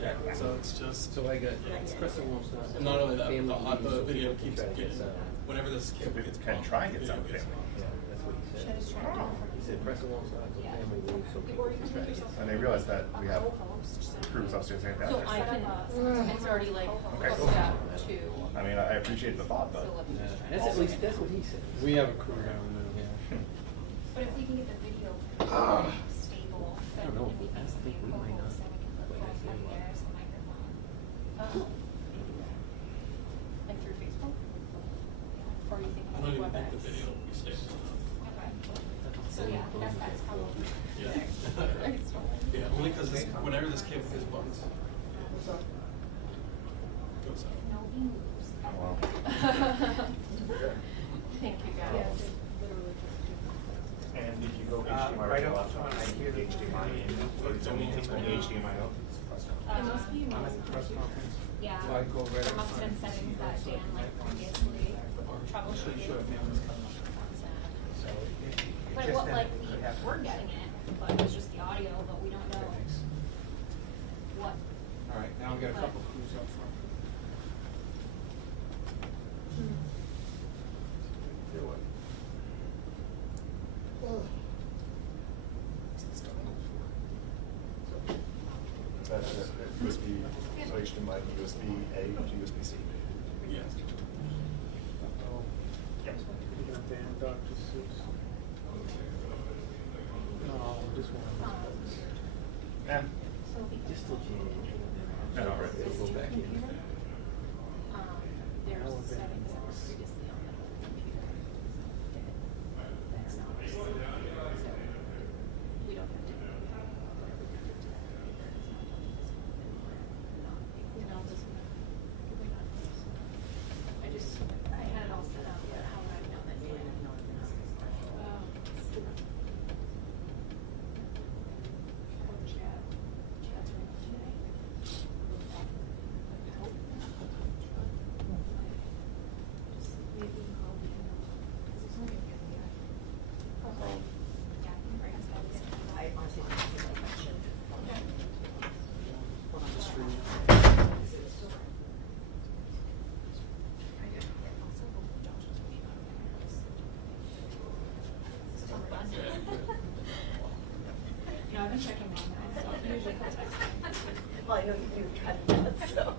yeah, so it's just, So I got, Krista wants to. and not only that, family but the meetings, video so we keeps try to get getting, some. whenever this kid gets Can bumped, try and get video some gets family. bumped. Yeah, that's what he Should said. I just try it? He said Preston wants to have some Yeah. family meetings, so people Or you can can try put to get. yourself And they realize that we have co-host, so- crews upstairs and So downstairs. I can, it's already like Okay, hooked cool. up to. I mean, I appreciate the thought, but. So let me just try That's it. at least, that's what he said. We have a crew down there. Yeah. But if we can get the video stable, I then don't know. we can I use the think we might not. co-host, then we can put But I both say, on well, there as the microphone. Like through Facebook? Or you think I don't even think WebEx? the video will be stable enough. Okay. So yeah, that's probably. Yeah. Right, so- Yeah, only because whenever this cable gets bumped, goes out. No beans. Oh, wow. Thank you guys. And if you go HDMI Right right off left, the top, I hear the HDMI in, or it's only HDMI out. It must be I'm at the press amazing. conference. Yeah. So I go right There up must have been front. settings that Dan like previously troubleshooted. Sure, families come up. So it But just what, then like, it happened. we're getting it, but it's just the audio, but we don't know what switched in like USB-A to USB-C. Yeah. Oh, Yep. you got damn Dr. Seuss. No, just one. Yeah. Sophie. Just till January. No, all right. We'll go back in. There's That would've been settings that were nice. previously on the computer. That's not. So we don't have to do whatever we did to that computer. It's not on this one anymore. Not, you know, doesn't matter. We're not close. I just, I had it all set up, but how would I know that? Or Chad. Chad's right today. Just maybe call him, 'cause it's only gonna be a. Oh, yeah, right, that's I honestly don't think I should. On the stream. No, I've been checking mine now, so usually he'll text me. Well, I know you try to do that, so.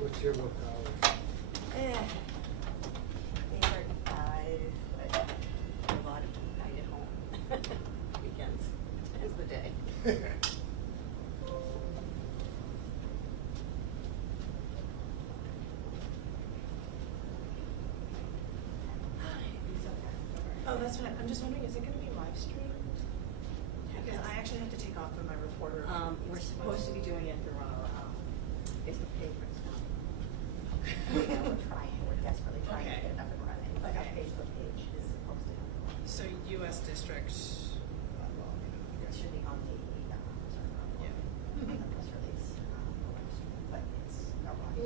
What's your work hours? 8:35, but a lot of night at home. Weekends is the day. Oh, that's what I'm just wondering, is it gonna be live streamed? Because I actually have to take off from my reporter. We're supposed to be doing it through our Facebook page, but it's not. We're desperately trying to Okay. get it up and running, but our Okay. Facebook page is supposed to have it. So US District, well, It should be on the, Yeah. on the press release, but it's not on.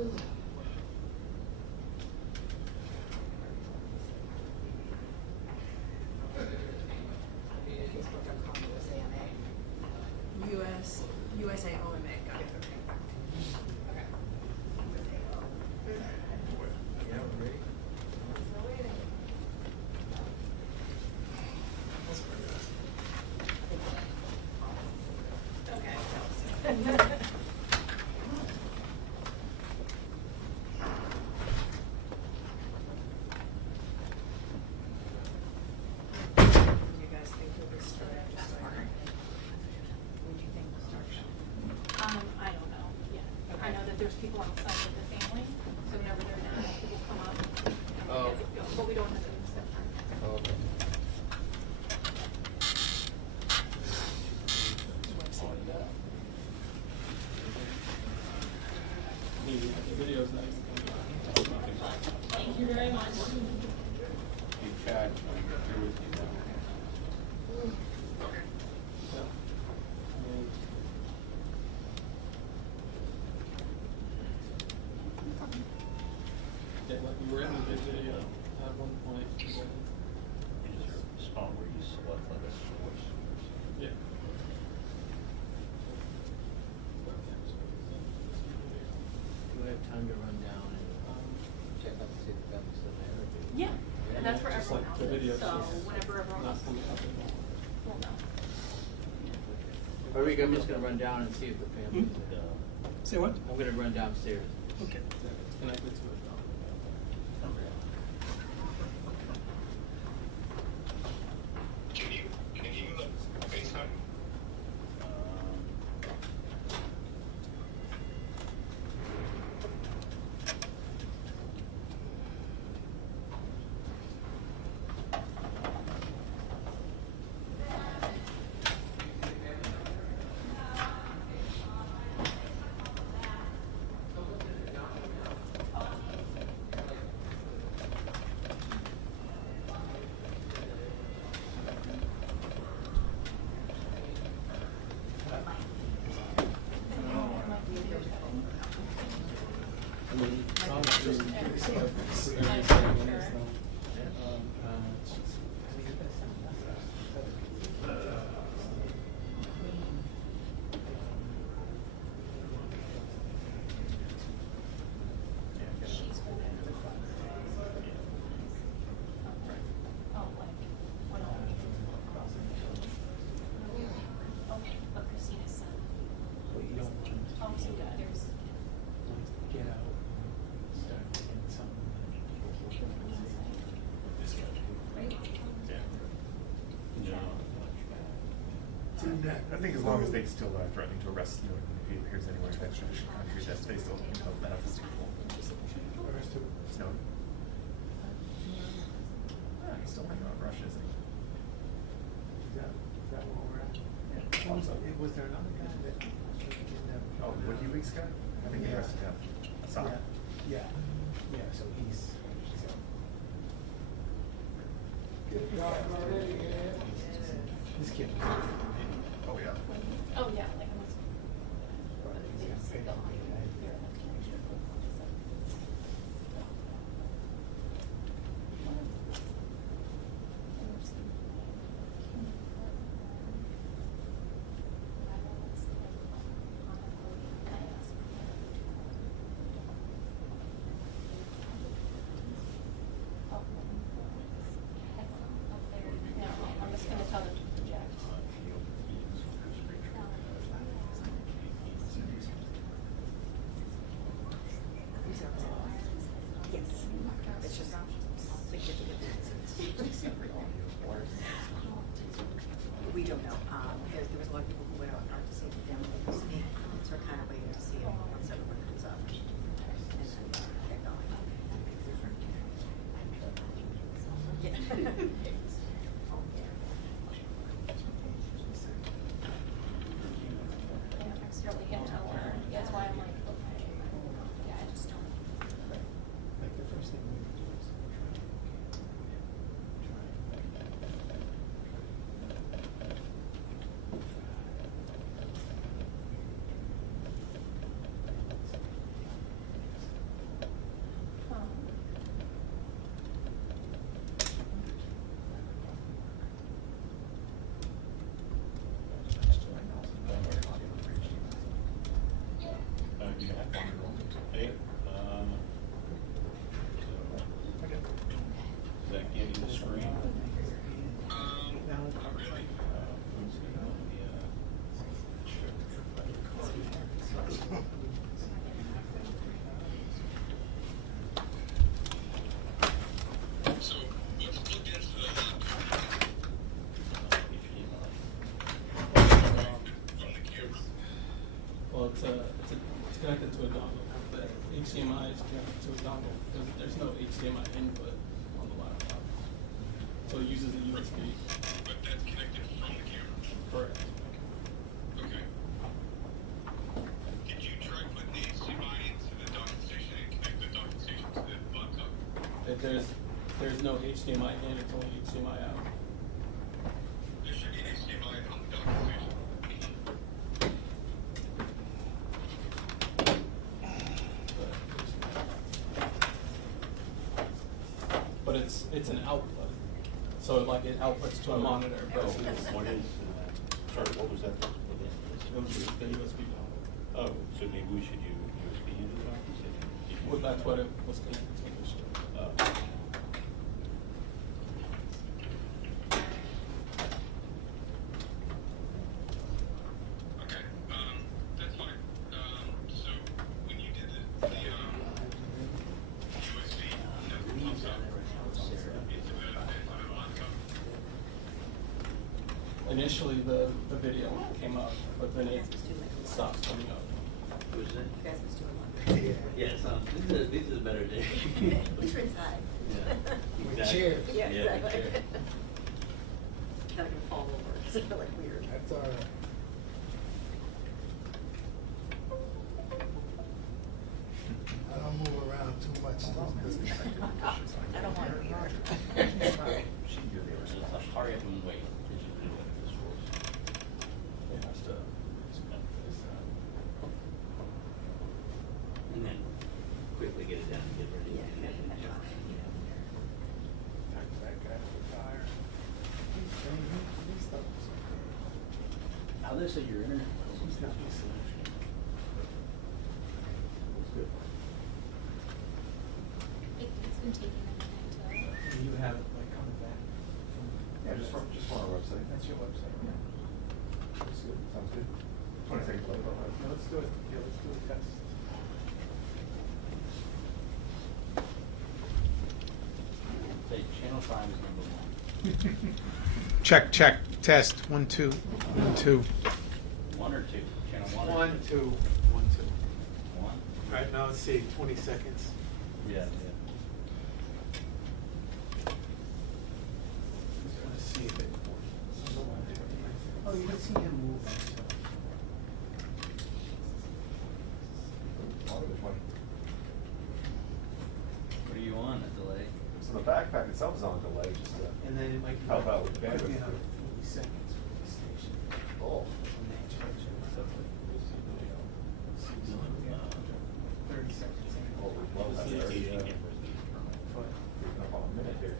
Facebook.com USA OMA, got it, okay. Okay. Yeah, we're ready. Okay. What do you guys think of this story? Just so I know. What do you think, Starship? I don't know, yeah. I know that there's people outside of the family, so whenever they're not, people come up. and Oh. But we don't have any stuff. Oh, okay. The video's not even coming out. Thank you very much. You Chad, here with you now. Yeah. And yeah, like you were in the video at one point. and then- Is there a spot where you select like a source? Yeah. Do I have time to run down and check out to see if the family's still there? or do- Yeah, and that's for Just everyone like else, the video so just whenever everyone not else coming up at all. will know. Or I'm just gonna run down and see if the family's there. Say what? I'm gonna run downstairs. Okay. It's connected to it. Can you use FaceTime? So there's. Get out, start making something. I think as long as they still are threatening to arrest you if he appears anywhere in extradition country, that they still have that physical. Snowden? Yeah, he's still hanging out in Russia, isn't he? Is that where we're at? Yeah. Oh, so was there another guy that? Oh, WikiLeaks guy? I think he arrested him. Assad. Yeah, so he's. This kid. Oh, yeah. Oh, yeah, like I was. I'm just gonna tell them to project. Yes, it's just significant. We don't know. There was a lot of people who went out to see the demo this week, so we're kind of waiting to see it once everyone comes up. And get going. Yeah. Accidentally hit her. That's why I'm like, okay. Yeah, I just don't. Like the first thing we would do is That give you the screen? Well, it's connected to a dongle. The HDMI is connected to a dongle. There's no HDMI input on the laptop, so it uses a USB. But that's connected from the camera. Correct. Okay. Did you try putting the HDMI into the docking station and connect the docking station to the laptop? There's no HDMI in, it's only HDMI out. There should be an HDMI on the docking station. But it's an output, so like it outputs to a monitor versus. What is, sorry, what was that? It was the USB dongle. Oh, so maybe we should use USB into the docking station? Well, that's what it was connected to initially. Okay, that's fine. So when you did the USB that pops up into the laptop, Initially, the video came up, but then it stopped coming up. Who's that? You guys must do it. Yeah, this is a better day. At least we're inside. Yeah. With Exactly. chairs. Yeah, Yeah, with exactly. chairs. Kind of gonna fall over. It's like weird. That's all right. I don't move around too much. I don't want to be here. She knew they were It's supposed a hurry up and wait. Did you do it this course? It has to. And then quickly get it down and get ready. That guy retired. How they say your internet? He's not the solution. It's good. It's been taking a minute to. Do you have it like coming back from? Yeah, just from our website. That's your website, yeah. That's good. Sounds good. Yeah, let's do it, yeah, let's do a test. Say, channel 5 is number 1. Check, test, 1, 2, 1, 2. 1 or 2? Channel 1 or 1, 2? 2, 1, 2. 1? All right, now let's see, 20 seconds. Yeah. Just want to see if it. Oh, you can see him move. What are you on, a delay? So the backpack itself is on a delay, just to And then it might be. help out with Might be bandwidth. another 40 seconds for the station. Oh. And then charge it. 30 seconds. Oh, well, that's The already, staging uh, cameras need a permit. creeping up on a minute here.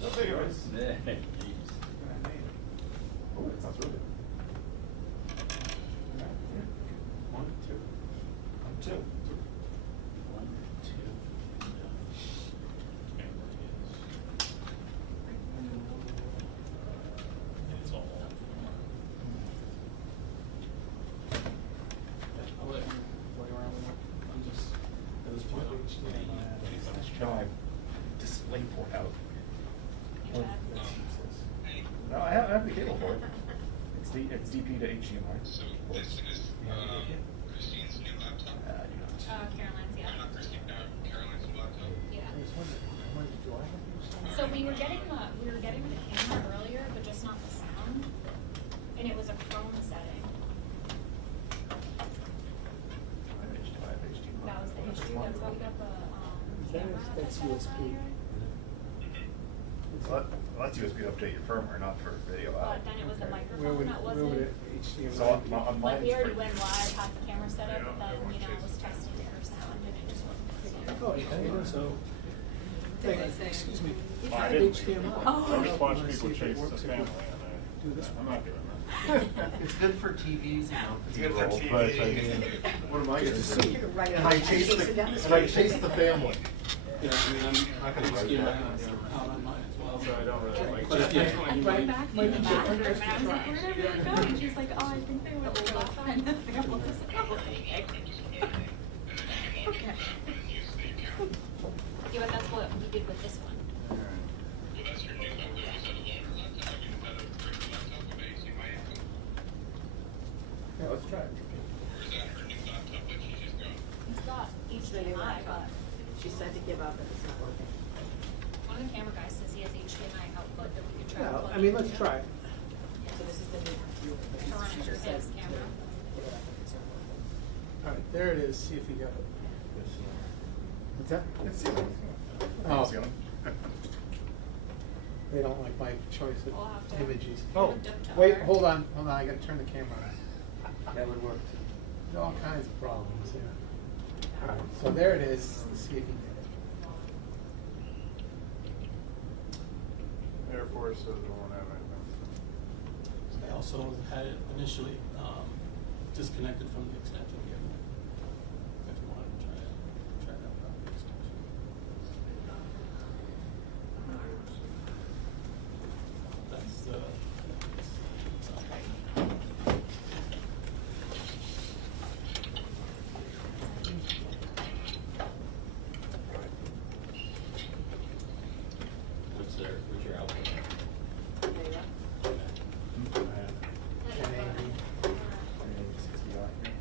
No figures. Yeah, jeez. Oh, that sounds really good. 1, 2. 1, 2. 1, 2. It's all. I'll let you play around with it. I'm just, at this point, Let's try display port out. No, I have the cable for it. It's DP to HDMI. So this is Christine's new laptop? Caroline's, yeah. Not Christine, Caroline's new laptop. Yeah. Do I have So we were getting the camera earlier, but just not the sound, and it was a Chrome setting. That was the issue. That's why we got the camera. That's set up USB. higher. Well, that's USB to update your firmware, not for video out. But then it was the Where microphone would, that where would wasn't. it HDMI? So on Like mine, we it's already pretty- went live, had the camera set up, but then it was testing it for sound, and it just wasn't. Oh, yeah, so. Excuse me. I didn't. HDMI. Oh. I just watch Wanna see people if it chase the works if family, we do and this I'm one. not doing that. It's good for TVs, you know. It's good for TV. But, I mean, what am I gonna do? Right And on. I chase Chase the, it down the and I street. chase the family. Yeah, I mean, I'm Not gonna write HDMI that. out on mine as well. So I don't really like But if that. you, I anybody, went back to the yeah. bathroom, and I was like, where did everyone go? And she's like, oh, I think they went to the left side. And I was like, oh, okay. Okay. Yeah, but that's what we did with this one. Well, that's your new laptop. Is that a loaner laptop? I mean, is that a regular laptop with HDMI input? Yeah, let's try it. Or is that her new laptop that she just got? It's got HDMI, but She said to give up and it's not working. one of the camera guys says he has HDMI output that we could try. to Well, plug I mean, into. let's try it. So this is the new. Current or his camera. All right, there it is, see if you got it. What's that? Let's see. Oh. See 'em. They don't like my choice We'll have of to images. give Oh, them to wait, her. hold on, I gotta turn the camera on. That would work too. There's all kinds of problems here. All right, so there it is, let's see if you get it. Air Force says they won't have anything. I also had it initially disconnected from the extension cable. If you wanted to try it out without the extension. That's the. What's your output? And 1080. 60 out here.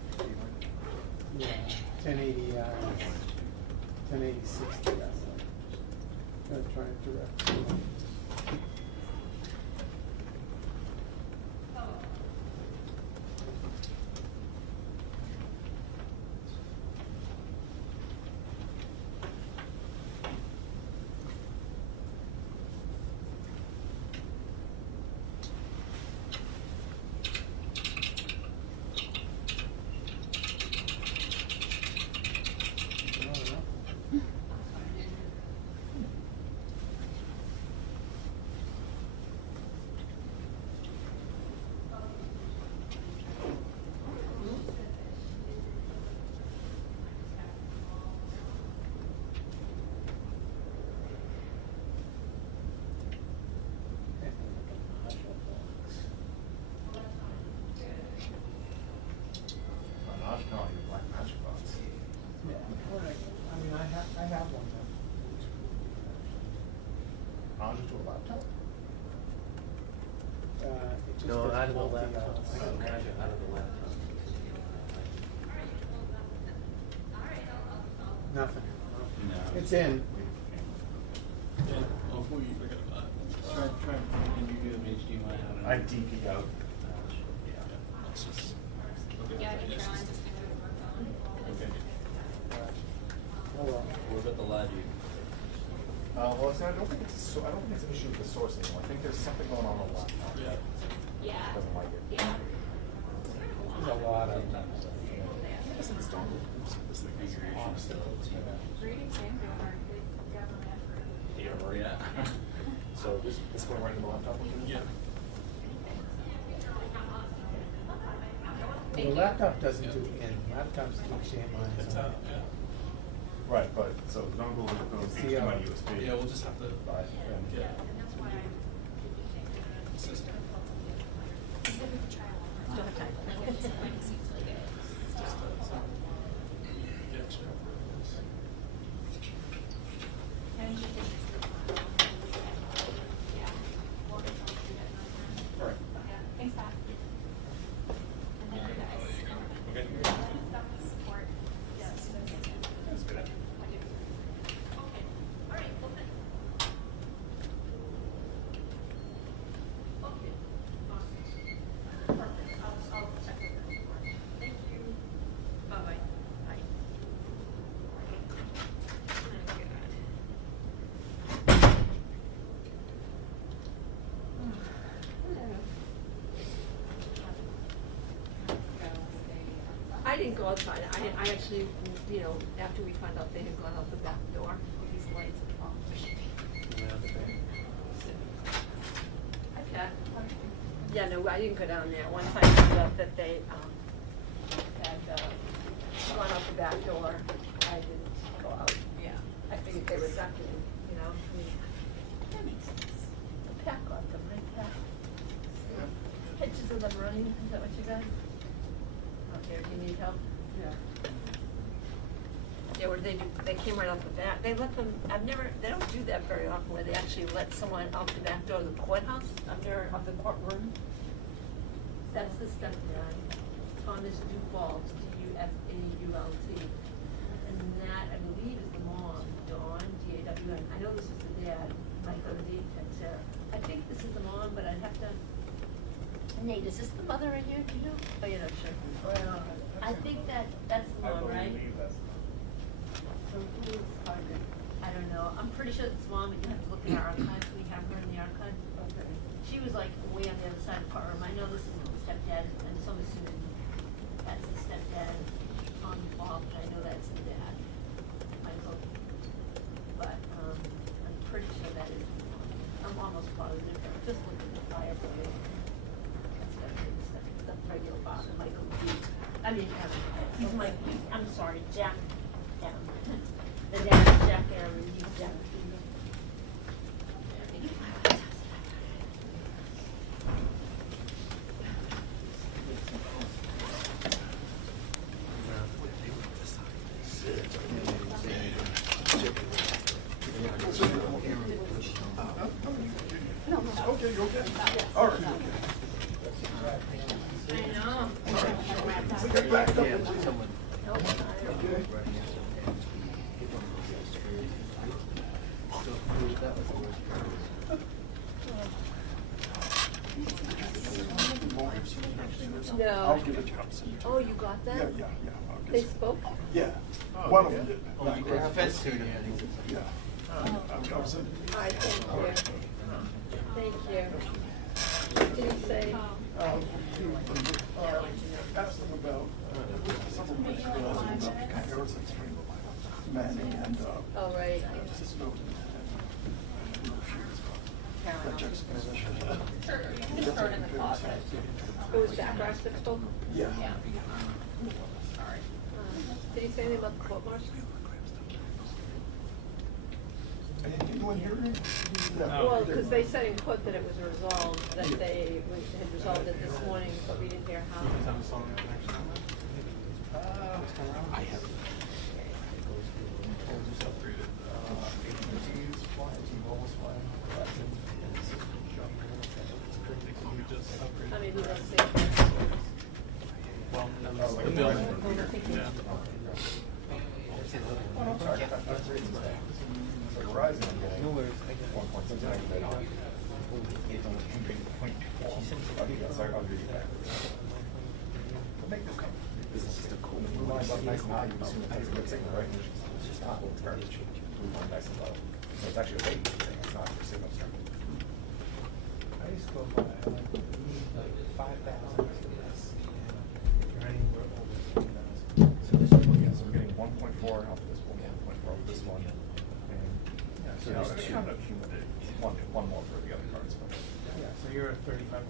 laptop? It just No, gets out of the multi- laptop. I can imagine out of the laptop. Nothing. No. It's in. Yeah, before you forget about it. Try, can you do an HDMI out of? I DP out. Yeah. Let's just. Yeah, I can try, just do it with my phone. Okay. Oh, well. What about the logic? Well, see, I don't think it's an issue with the source anymore. I think there's something going on the laptop. Yeah. Yeah. Doesn't like it. Yeah. There's a lot of them. It's installed. This thing is awesome. Greetings, Andrew, our good government. Yeah. So this going right in the laptop? Yeah. The laptop doesn't do in, laptops do HDMI. It's out, yeah. Right, but, so dongle goes Yeah. HDMI USB. Yeah, we'll just have to. Right, Yeah. yeah. And that's why I. System. Instead of a trial. Still have time. It seems like it. Just, yeah, sure. How did you think this was? Yeah. We'll get to do that another time. All right. Yeah, thanks, Pat. And then you guys. Okay. Support. Yes. That's good. I do. Okay, all right, well then. Okay, awesome. Perfect, I'll check with them tomorrow. Thank you. Bye-bye. Bye. I didn't go outside. I actually, you know, after we found out they had gone out the back door, these lights are off. Hi, Pat. Yeah, no, I didn't go down there. Once I found out that they, had, gone out the back door, I didn't go out. Yeah. I figured they were ducking, you know, I mean, that makes sense. Pat got them, right, Pat? Pictures of them running, is that what you got? Okay, do you need help? Yeah. Yeah, they came right out the back. They let them, they don't do that very often where they actually let someone out the back door of the courthouse, of the courtroom. That's the stepdad, Thomas Dufault, D-U-F-A-U-L-T. And that, I believe, is the mom, Dawn, D-A-W-N. I know this is the dad, Michael D. Teixeira. I think this is the mom, but I'd have to. Nate, is this the mother in here, do you know? Oh, you're not sure. Well, I think that's the mom, right? So who is Carter? I don't know. I'm pretty sure it's mom, but you have to look in our archives. We have her in the archive. Okay. She was like way on the other side of the courtroom. I know this is the stepdad, and so I'm assuming that's the stepdad on the fault. I know that's the dad, Michael. But I'm pretty sure that is the mom. I'm almost positive. Just look at the fireplace. The regular father, Michael D. I mean, he's Mike, I'm sorry, Jack M. The dad is Jack M. and he's Jack D. Okay, you okay? All right. I know. So get back up. No. I'll give it jumpsuit. Oh, you got that? Yeah. I'll get They some. spoke? Yeah. Oh, One of yeah. them did. Oh, you did. Defense student. Yeah. I'm jumpsuit. All right, thank you. Thank you. Did he say? Asked them about, some of which was about comparisons between Manny and, Oh, right. just noted. That juxtaposition. You can throw it in the closet. It was Jack Ross that spoke? Yeah. Did he say anything about the court martial? Anyone hear me? Well, because they said in court that it was resolved, that they had resolved it this morning, but we didn't hear how. I have. AT&T's flying, T-Mobile's flying. maybe they'll say. Well, like the a building. building. Yeah. Oh, no, sorry, that's the reason. So Verizon, I'm getting 1.6 megabit on. Sorry, I'll read you that. We'll make this come. This is just a cool. Blue line, but nice and high. You assume it's a good signal, right? It's just not. It's garbage. Blue line, nice and low. So it's actually a weight thing. It's not for signal strength. I used to go by, you need like 5,000 for this, and if you're anywhere over 3,000. So this is, yeah, so we're getting 1.4 off this one, 1.4 off this one. And, yeah, so there's two. Kind of cumulative. One more for the other cards. But. Yeah, so you're at 3,500.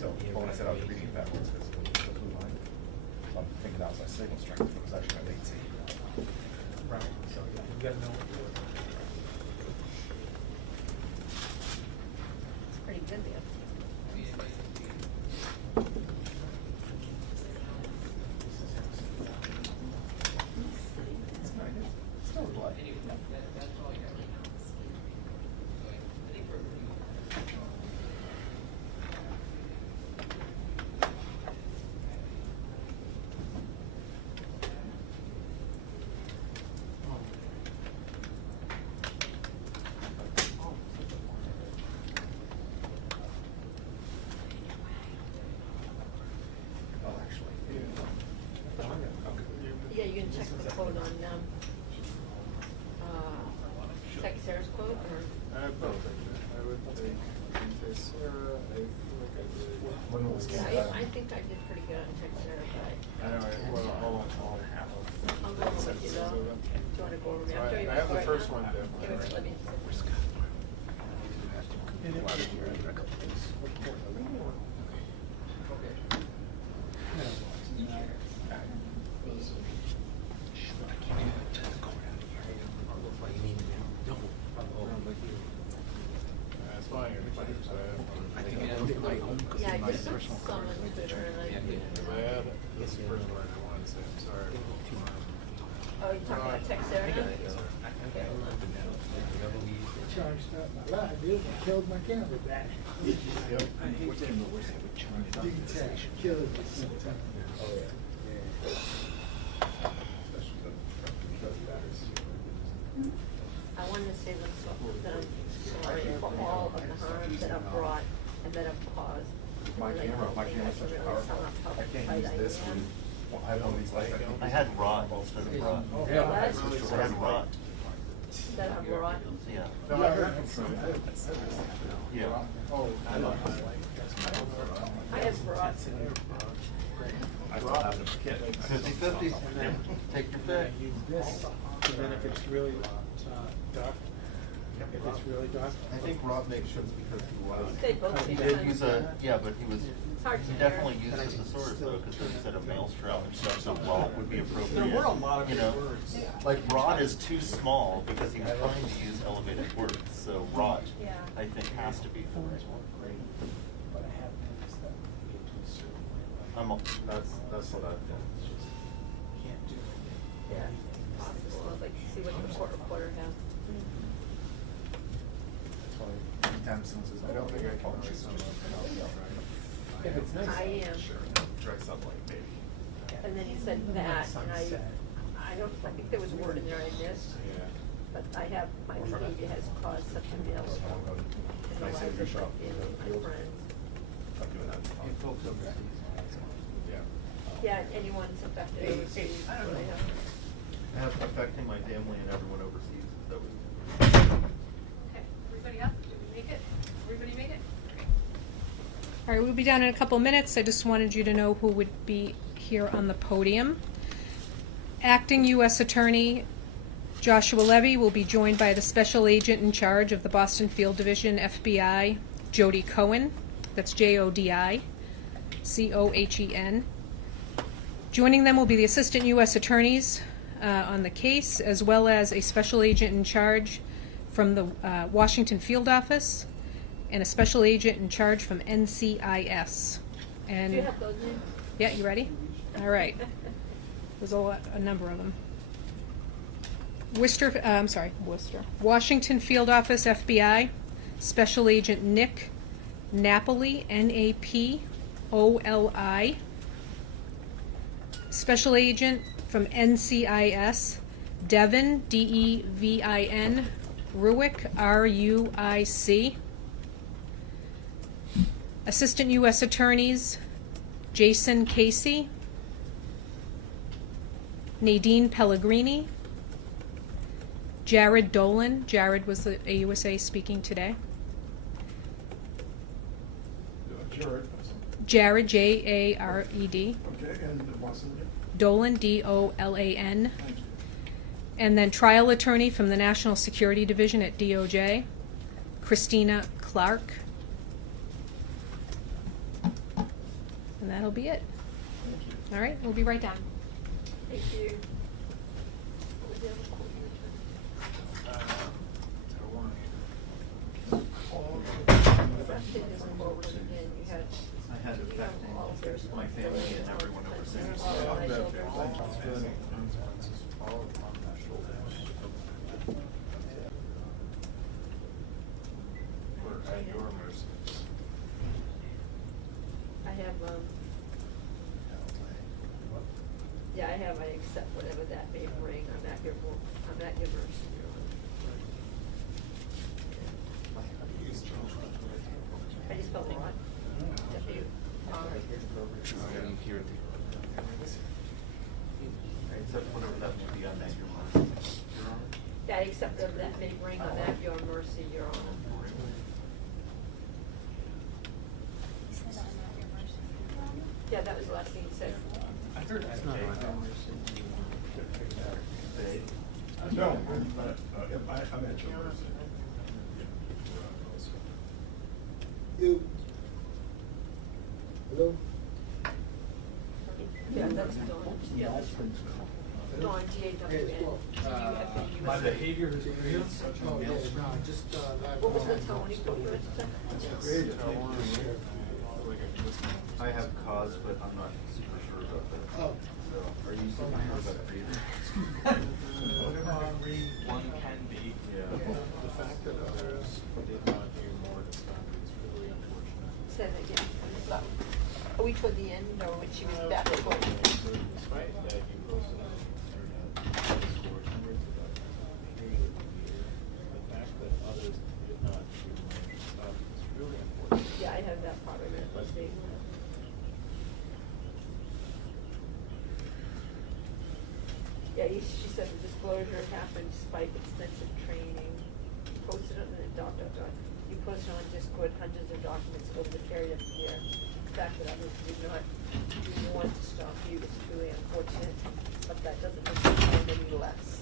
So, but when I said I was reading it backwards, because it's the blue line, so I'm thinking that was my signal strength, but it was actually my latency. Right, so yeah, you gotta know what you're doing. It's pretty good there. It's not good. It's still a delay. Oh, actually. Yeah, you can check the quote on, Teixeira's quote, or? I have both, actually. I would take Teixeira, I feel like I did. When was Yeah, Canada? I think I did pretty good on Teixeira, but I know, well, all half of. I'll go with you though. Do you wanna go over me? So I'll show you I have the right first now. one Give it to definitely. Libby. It's fine, so I have one. Yeah, I just saw some on Twitter and I didn't. I had, this is the first one I wanted to say, I'm sorry. Oh, you're talking about Teixeira now? Okay. Charged up my life, dude. I killed my camera back. I hate that. Detail, killed it sometimes. Oh, yeah. I wanted to say that I'm sorry for all of the harm that I've brought and that I've caused. My And I camera, don't my think camera's I can such a really powerful. sum up how I can't tight use I this am. one. Well, I have all these lights. I had rot instead of rot. Yeah. I had rot. That I've brought. Yeah. No, I heard from Yeah. Oh, I love I have brought. I still have them for kids. 50-50. Take your pick. Use this, and then if it's really dark, if it's really dark. I think Rob makes sense because he was. They both He seem did fun. use a, yeah, but he was, It's hard to he hear. definitely used a thesaurus though, because he said a maelstrom and stuff, so rot would be appropriate. There were a lot of You good know, words. like rot is too small because he was trying to use elevated words, so rot, Yeah. I think, has to be the right one. But I have noticed that we get to a certain point, That's what I've done. can't do it. Yeah. I'd like to see what the court reporter has. That's why anytime someone says, I don't think I can oh, really she's sum just, up you know, If it's nice. I am. Sure, dry sunlight, maybe. And then he said that, and I don't, I think there was a word in there I missed, Yeah. but I have, my behavior has caused such a maelstrom in the lives of my family, my friends. I'm doing that. folks overseas. Yeah. Yeah, anyone's affected overseas, I don't know. Affecting my family and everyone overseas, that was. Okay, everybody up? Did we make it? Everybody make it? Okay. All right, we'll be done in a couple minutes. I just wanted you to know who would be here on the podium. Acting U.S. Attorney Joshua Levy will be joined by the Special Agent in charge of the Boston Field Division, FBI, Jodi Cohen. That's Jodi Cohen. Joining them will be the Assistant U.S. Attorneys on the case, as well as a Special Agent in charge from the Washington Field Office, and a Special Agent in charge from NCIS. And Do you have those names? yeah, you ready? All right. There's a number of them. Worcester. Washington Field Office, FBI, Special Agent Nick Napoli, Napoli. Special Agent from NCIS, Devin, Devin, Ruick, Ruic. Assistant U.S. Attorneys, Jason Casey, Nadine Pellegrini, Jared Dolan. Jared was the AUSA speaking today. Jared, Jared. Okay, and what's the name? Dolan, Dolan. And then trial attorney from the National Security Division at DOJ, Christina Clark. And that'll be it. All right, we'll be right down. Thank you. What was the other quote you Affected is forward again, you had. I had you have all of their my family and everyone over there. All on my shoulders. We're at your mercy. I have, yeah, I have, I accept whatever that may bring, I'm at your mercy, Your Honor. I just spelled Rod. Except whatever that may be, I'm at your mercy. Your Honor. Yeah, I accept whatever that may bring, I'm at your mercy, Your Honor. Yeah, that was the last thing you said. I heard that's not right. No, I'm at your mercy. You. Hello? Yeah, that's Dawn. Yeah, that's Dawn, D-A-W-N. My behavior has created such a Oh, yeah, maelstrom. no, just, What was the Tony quote you had said? I have cause, but I'm not super sure about that. Oh. So, are you super sure about creative? Whatever I read, one can be. Yeah. The fact that others did not hear more discovery is really unfortunate. Say that again. Are we toward the end, or when she was back at work? Despite that you posted on the internet Discord hundreds of others the fact that others did not hear more stuff is really important. Yeah, I have that part of it, let's see. Yeah, she said the disclosure happened despite extensive training. You posted on the You posted on Discord hundreds of documents over the period of a year. The fact that others did not want to stop you is truly unfortunate, but that doesn't make you find any less.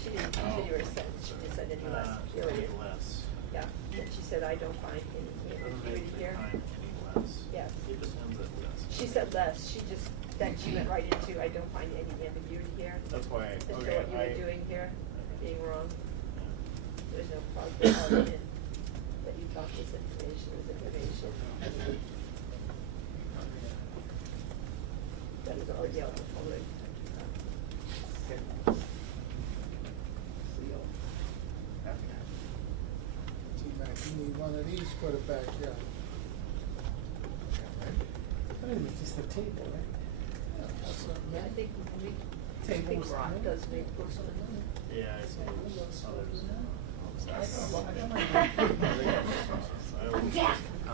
She didn't continue her sentence, she just said any less, period. Less. Yeah, and she said, I don't find any ambiguity here. Any less. Yes. It just ends at less. She said less, then she went right into, I don't find any ambiguity here. That's why, As to okay, what you were I. doing here, being wrong. There's no positive argument that you thought this information was information. That is already out in the public. T-Mac, you need one of these for the backyard. Just a table, right? Yeah, that's what Yeah, I think Tables. rock does make books. Yeah, I see. Others. Yeah. I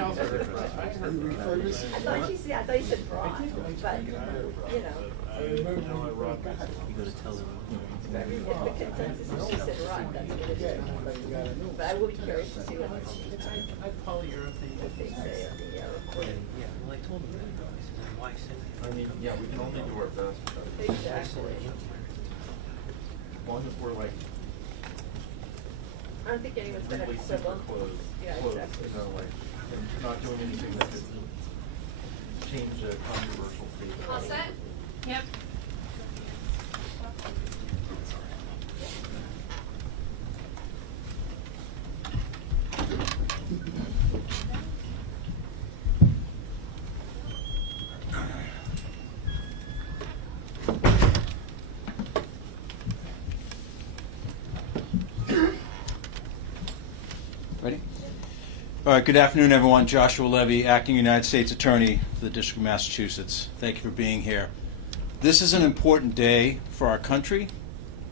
also heard, I heard. You refurbish? I thought you said rock, but, you know. I know I rock myself. You gotta tell them. If the consensus is she said rock, that's what it Yeah, is. but you gotta know. But I will be curious to see what I polyurethane. what they say on the recording. Yeah, well, I told them that. I said, why send it? I mean, yeah, we can only do our best. Exactly. As long as we're like I don't think anyone's gonna really have super civil. close, Yeah, exactly. you know, like, and not doing anything that could change a controversial statement. All set? Yep. Ready? All right, good afternoon, everyone. Joshua Levy, Acting United States Attorney for the District of Massachusetts. Thank you for being here. This is an important day for our country,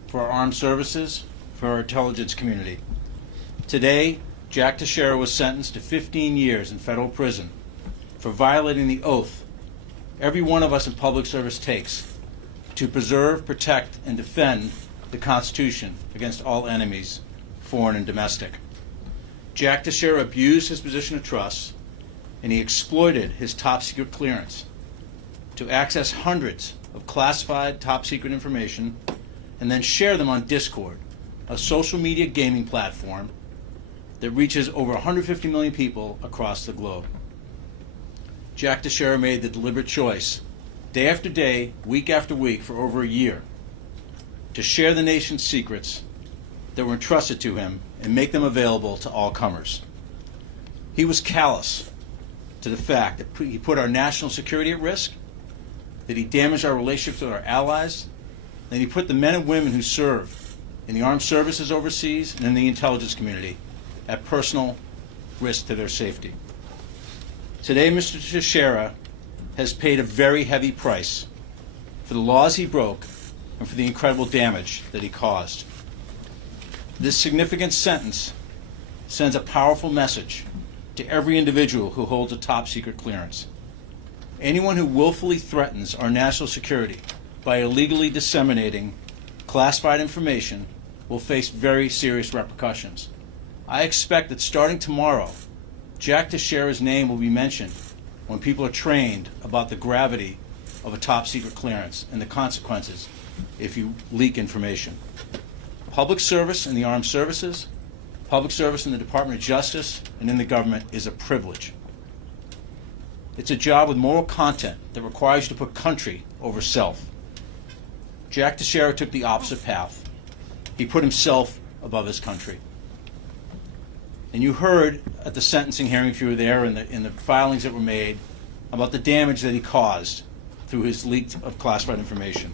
for our armed services, for our intelligence community. Today, Jack Teixeira was sentenced to 15 years in federal prison for violating the oath every one of us in public service takes to preserve, protect, and defend the Constitution against all enemies, foreign and domestic. Jack Teixeira abused his position of trust, and he exploited his top-secret clearance to access hundreds of classified top-secret information and then share them on Discord, a social media gaming platform that reaches over 150 million people across the globe. Jack Teixeira made the deliberate choice, day after day, week after week, for over a year, to share the nation's secrets that were entrusted to him and make them available to all comers. He was callous to the fact that he put our national security at risk, that he damaged our relationships with our allies, that he put the men and women who serve in the armed services overseas and in the intelligence community at personal risk to their safety. Today, Mr. Teixeira has paid a very heavy price for the laws he broke and for the incredible damage that he caused. This significant sentence sends a powerful message to every individual who holds a top-secret clearance. Anyone who willfully threatens our national security by illegally disseminating classified information will face very serious repercussions. I expect that starting tomorrow, Jack Teixeira's name will be mentioned when people are trained about the gravity of a top-secret clearance and the consequences if you leak information. Public service in the armed services, public service in the Department of Justice, and in the government is a privilege. It's a job with moral content that requires you to put country over self. Jack Teixeira took the opposite path. He put himself above his country. And you heard at the sentencing hearing, if you were there, in the filings that were made, about the damage that he caused through his leak of classified information.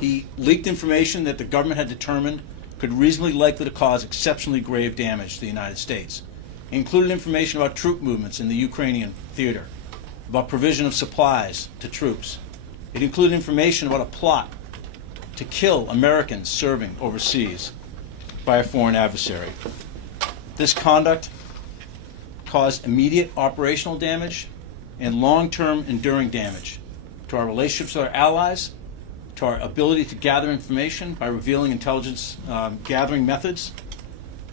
He leaked information that the government had determined could reasonably likely to cause exceptionally grave damage to the United States. It included information about troop movements in the Ukrainian theater, about provision of supplies to troops. It included information about a plot to kill Americans serving overseas by a foreign adversary. This conduct caused immediate operational damage and long-term enduring damage to our relationships with our allies, to our ability to gather information by revealing intelligence gathering methods,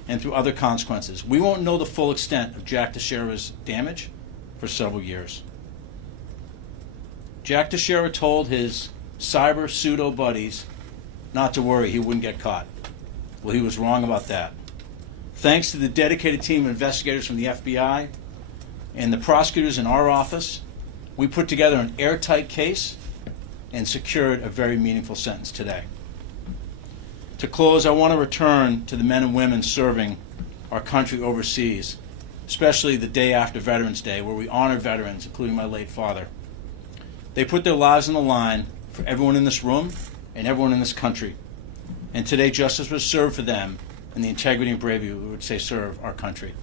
and through other consequences. We won't know the full extent of Jack Teixeira's damage for several years. Jack Teixeira told his cyber pseudo buddies not to worry, he wouldn't get caught. Well, he was wrong about that. Thanks to the dedicated team of investigators from the FBI and the prosecutors in our office, we put together an airtight case and secured a very meaningful sentence today. To close, I want to return to the men and women serving our country overseas, especially the day after Veterans Day, where we honor veterans, including my late father. They put their lives on the line for everyone in this room and everyone in this country. And today, justice was served for them and the integrity and bravery, we would say, serve our country.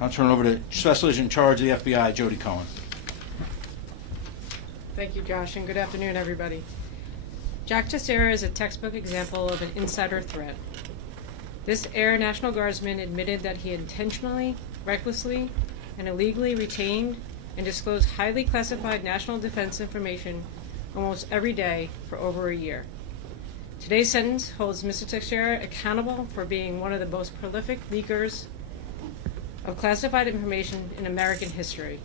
I'll turn it over to Special Agent in Charge of the FBI, Jodi Cohen. Thank you, Josh, and good afternoon, everybody. Jack Teixeira is a textbook example of an insider threat. This Air National Guardsman admitted that he intentionally, recklessly, and illegally retained and disclosed highly classified national defense information almost every day for over a year. Today's sentence holds Mr. Teixeira accountable for being one of the most prolific leakers of classified information in American history.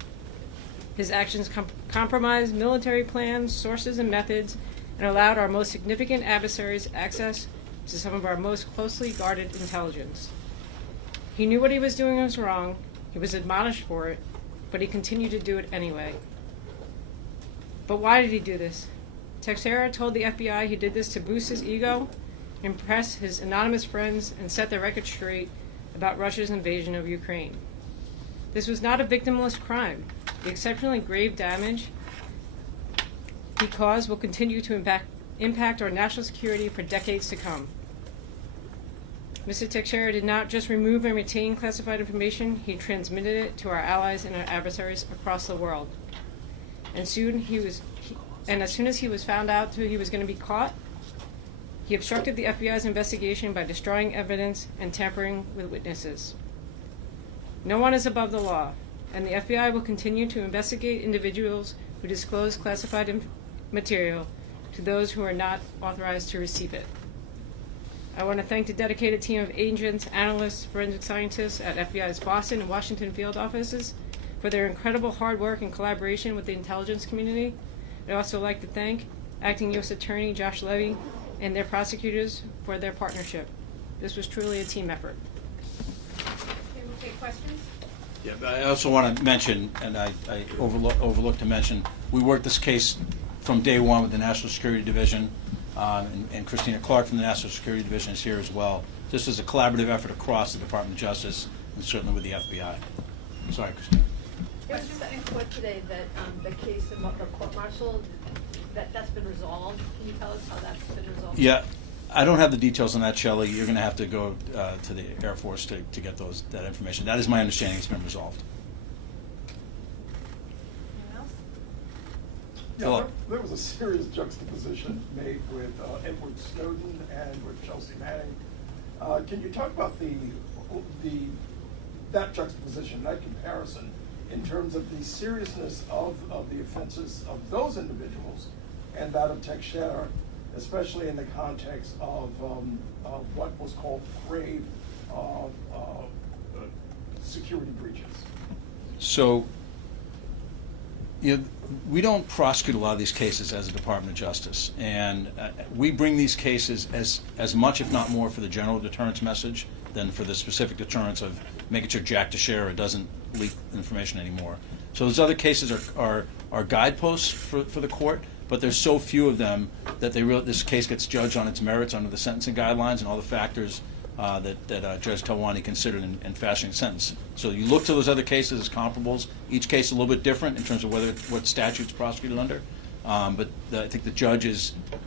His actions compromised military plans, sources, and methods, and allowed our most significant adversaries access to some of our most closely guarded intelligence. He knew what he was doing was wrong, he was admonished for it, but he continued to do it anyway. But why did he do this? Teixeira told the FBI he did this to boost his ego, impress his anonymous friends, and set the record straight about Russia's invasion of Ukraine. This was not a victimless crime. The exceptionally grave damage he caused will continue to impact our national security for decades to come. Mr. Teixeira did not just remove and retain classified information, he transmitted it to our allies and our adversaries across the world. And as soon as he was found out he was going to be caught, he obstructed the FBI's investigation by destroying evidence and tampering with witnesses. No one is above the law, and the FBI will continue to investigate individuals who disclose classified material to those who are not authorized to receive it. I want to thank the dedicated team of agents, analysts, forensic scientists at FBI's Boston and Washington field offices for their incredible hard work and collaboration with the intelligence community. I'd also like to thank Acting U.S. Attorney Josh Levy and their prosecutors for their partnership. This was truly a team effort. Okay, we'll take questions. Yeah, but I also want to mention, and I overlooked to mention, we worked this case from day one with the National Security Division, and Christina Clark from the National Security Division is here as well. This is a collaborative effort across the Department of Justice and certainly with the FBI. Sorry, Christina. It was said in court today that the case about the court-martial, that's been resolved. Can you tell us how that's been resolved? Yeah, I don't have the details on that, Shelley. You're going to have to go to the Air Force to get that information. That is my understanding. It's been resolved. Anyone else? Philip. There was a serious juxtaposition made with Edward Snowden and with Chelsea Manning. Can you talk about that juxtaposition, that comparison, in terms of the seriousness of the offenses of those individuals and that of Teixeira, especially in the context of what was called grave security breaches? So, we don't prosecute a lot of these cases as a Department of Justice, and we bring these cases as much, if not more, for the general deterrence message than for the specific deterrence of making sure Jack Teixeira doesn't leak information anymore. So those other cases are guideposts for the court, but there's so few of them that this case gets judged on its merits under the sentencing guidelines and all the factors that Judge Talwani considered in fashioning the sentence. So you look to those other cases as comparables. Each case is a little bit different in terms of what statute's prosecuted under. But I think the judge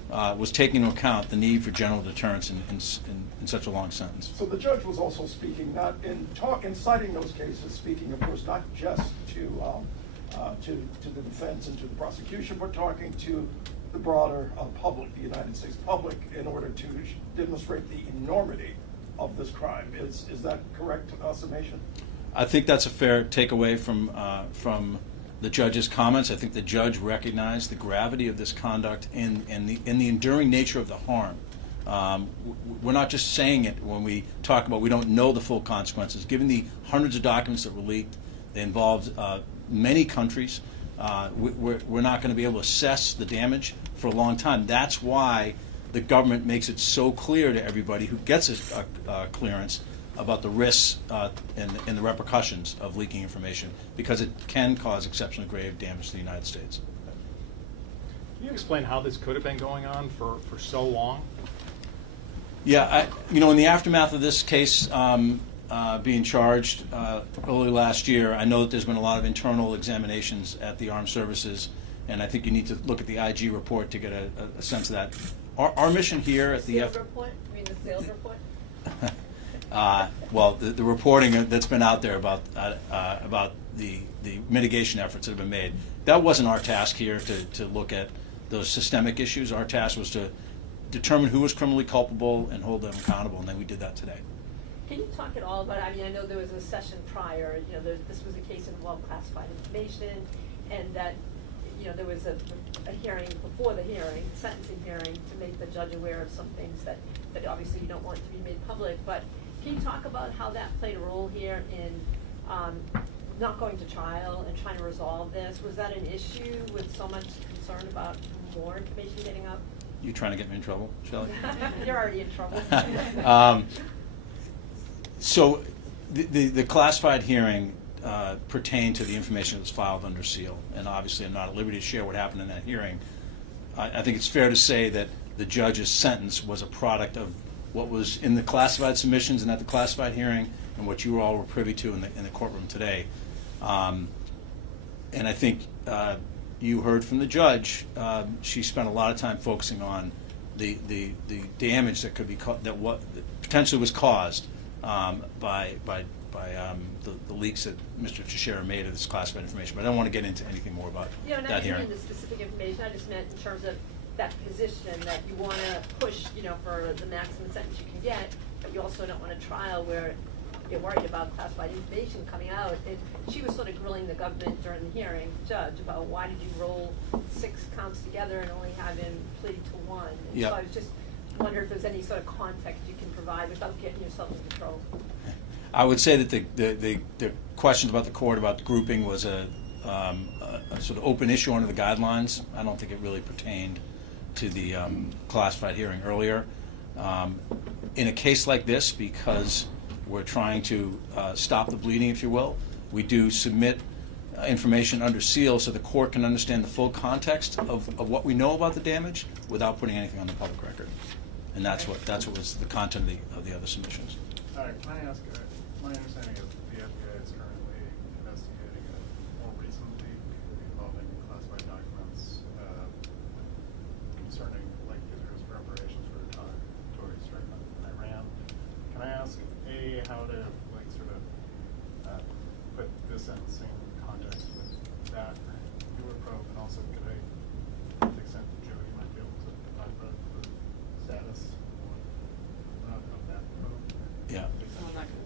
was taking into account the need for general deterrence in such a long sentence. So the judge was also speaking, not in citing those cases, speaking, of course, not just to the defense and to the prosecution, but talking to the broader public, the United States public, in order to demonstrate the enormity of this crime. Is that correct summation? I think that's a fair takeaway from the judge's comments. I think the judge recognized the gravity of this conduct and the enduring nature of the harm. We're not just saying it when we talk about we don't know the full consequences. Given the hundreds of documents that were leaked, they involved many countries. We're not going to be able to assess the damage for a long time. That's why the government makes it so clear to everybody who gets a clearance about the risks and the repercussions of leaking information, because it can cause exceptionally grave damage to the United States. Can you explain how this could have been going on for so long? Yeah, in the aftermath of this case being charged early last year, I know that there's been a lot of internal examinations at the armed services, and I think you need to look at the IG report to get a sense of that. Our mission here at the report? You mean the sales report? Well, the reporting that's been out there about the mitigation efforts that have been made, that wasn't our task here to look at those systemic issues. Our task was to determine who was criminally culpable and hold them accountable, and then we did that today. Can you talk at all about, I know there was a session prior, this was a case involved classified information, and that, there was a hearing before the hearing, sentencing hearing, to make the judge aware of some things that obviously you don't want to be made public, but can you talk about how that played a role here in not going to trial and trying to resolve this? Was that an issue with so much concern about more information getting up? You trying to get me in trouble, Shelley? You're already in trouble. So the classified hearing pertained to the information that was filed under seal, and obviously I'm not at liberty to share what happened in that hearing. I think it's fair to say that the judge's sentence was a product of what was in the classified submissions and at the classified hearing, and what you all were privy to in the courtroom today. And I think you heard from the judge. She spent a lot of time focusing on the damage that could be potentially was caused by the leaks that Mr. Teixeira made of this classified information. But I don't want to get into anything more about You know, that not hearing. even the specific information, I just meant in terms of that position that you want to push, you know, for the maximum sentence you can get, but you also don't want a trial where you're worried about classified information coming out. And she was sort of grilling the government during the hearing, judge, about why did you roll 6 counts together and only have him plead to 1? And Yep. so I was just wonder if there's any sort of context you can provide without getting yourself in trouble. I would say that the questions about the court about the grouping was a sort of open issue under the guidelines. I don't think it really pertained to the classified hearing earlier. In a case like this, because we're trying to stop the bleeding, if you will, we do submit information under seal so the court can understand the full context of what we know about the damage without putting anything on the public record. And that's what was the content of the other submissions. All right, can I ask, my understanding is the FBI is currently investigating a more recent leak involving classified documents concerning, like, Israel's preparations for a retaliatory strike on Iran. Can I ask, A, how to, like, sort of put this in the same context with that newer probe, and also could I, to the extent that Jodi might be able to talk about the status of that probe? Yeah. I'm not gonna.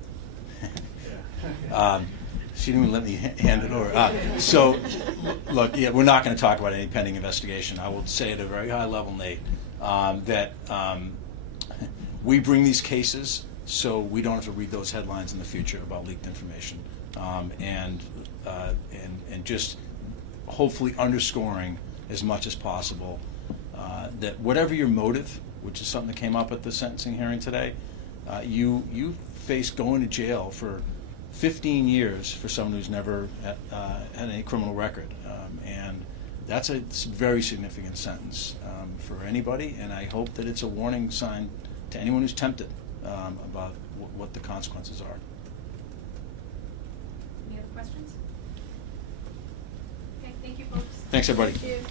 She didn't even let me hand it over. So, look, yeah, we're not going to talk about any pending investigation. I will say at a very high level, Nate, that we bring these cases so we don't have to read those headlines in the future about leaked information, and just hopefully underscoring as much as possible that whatever your motive, which is something that came up at the sentencing hearing today, you face going to jail for 15 years for someone who's never had any criminal record, and that's a very significant sentence for anybody, and I hope that it's a warning sign to anyone who's tempted about what the consequences are. Any other questions? Okay, thank you, folks. Thanks, everybody. Thank you.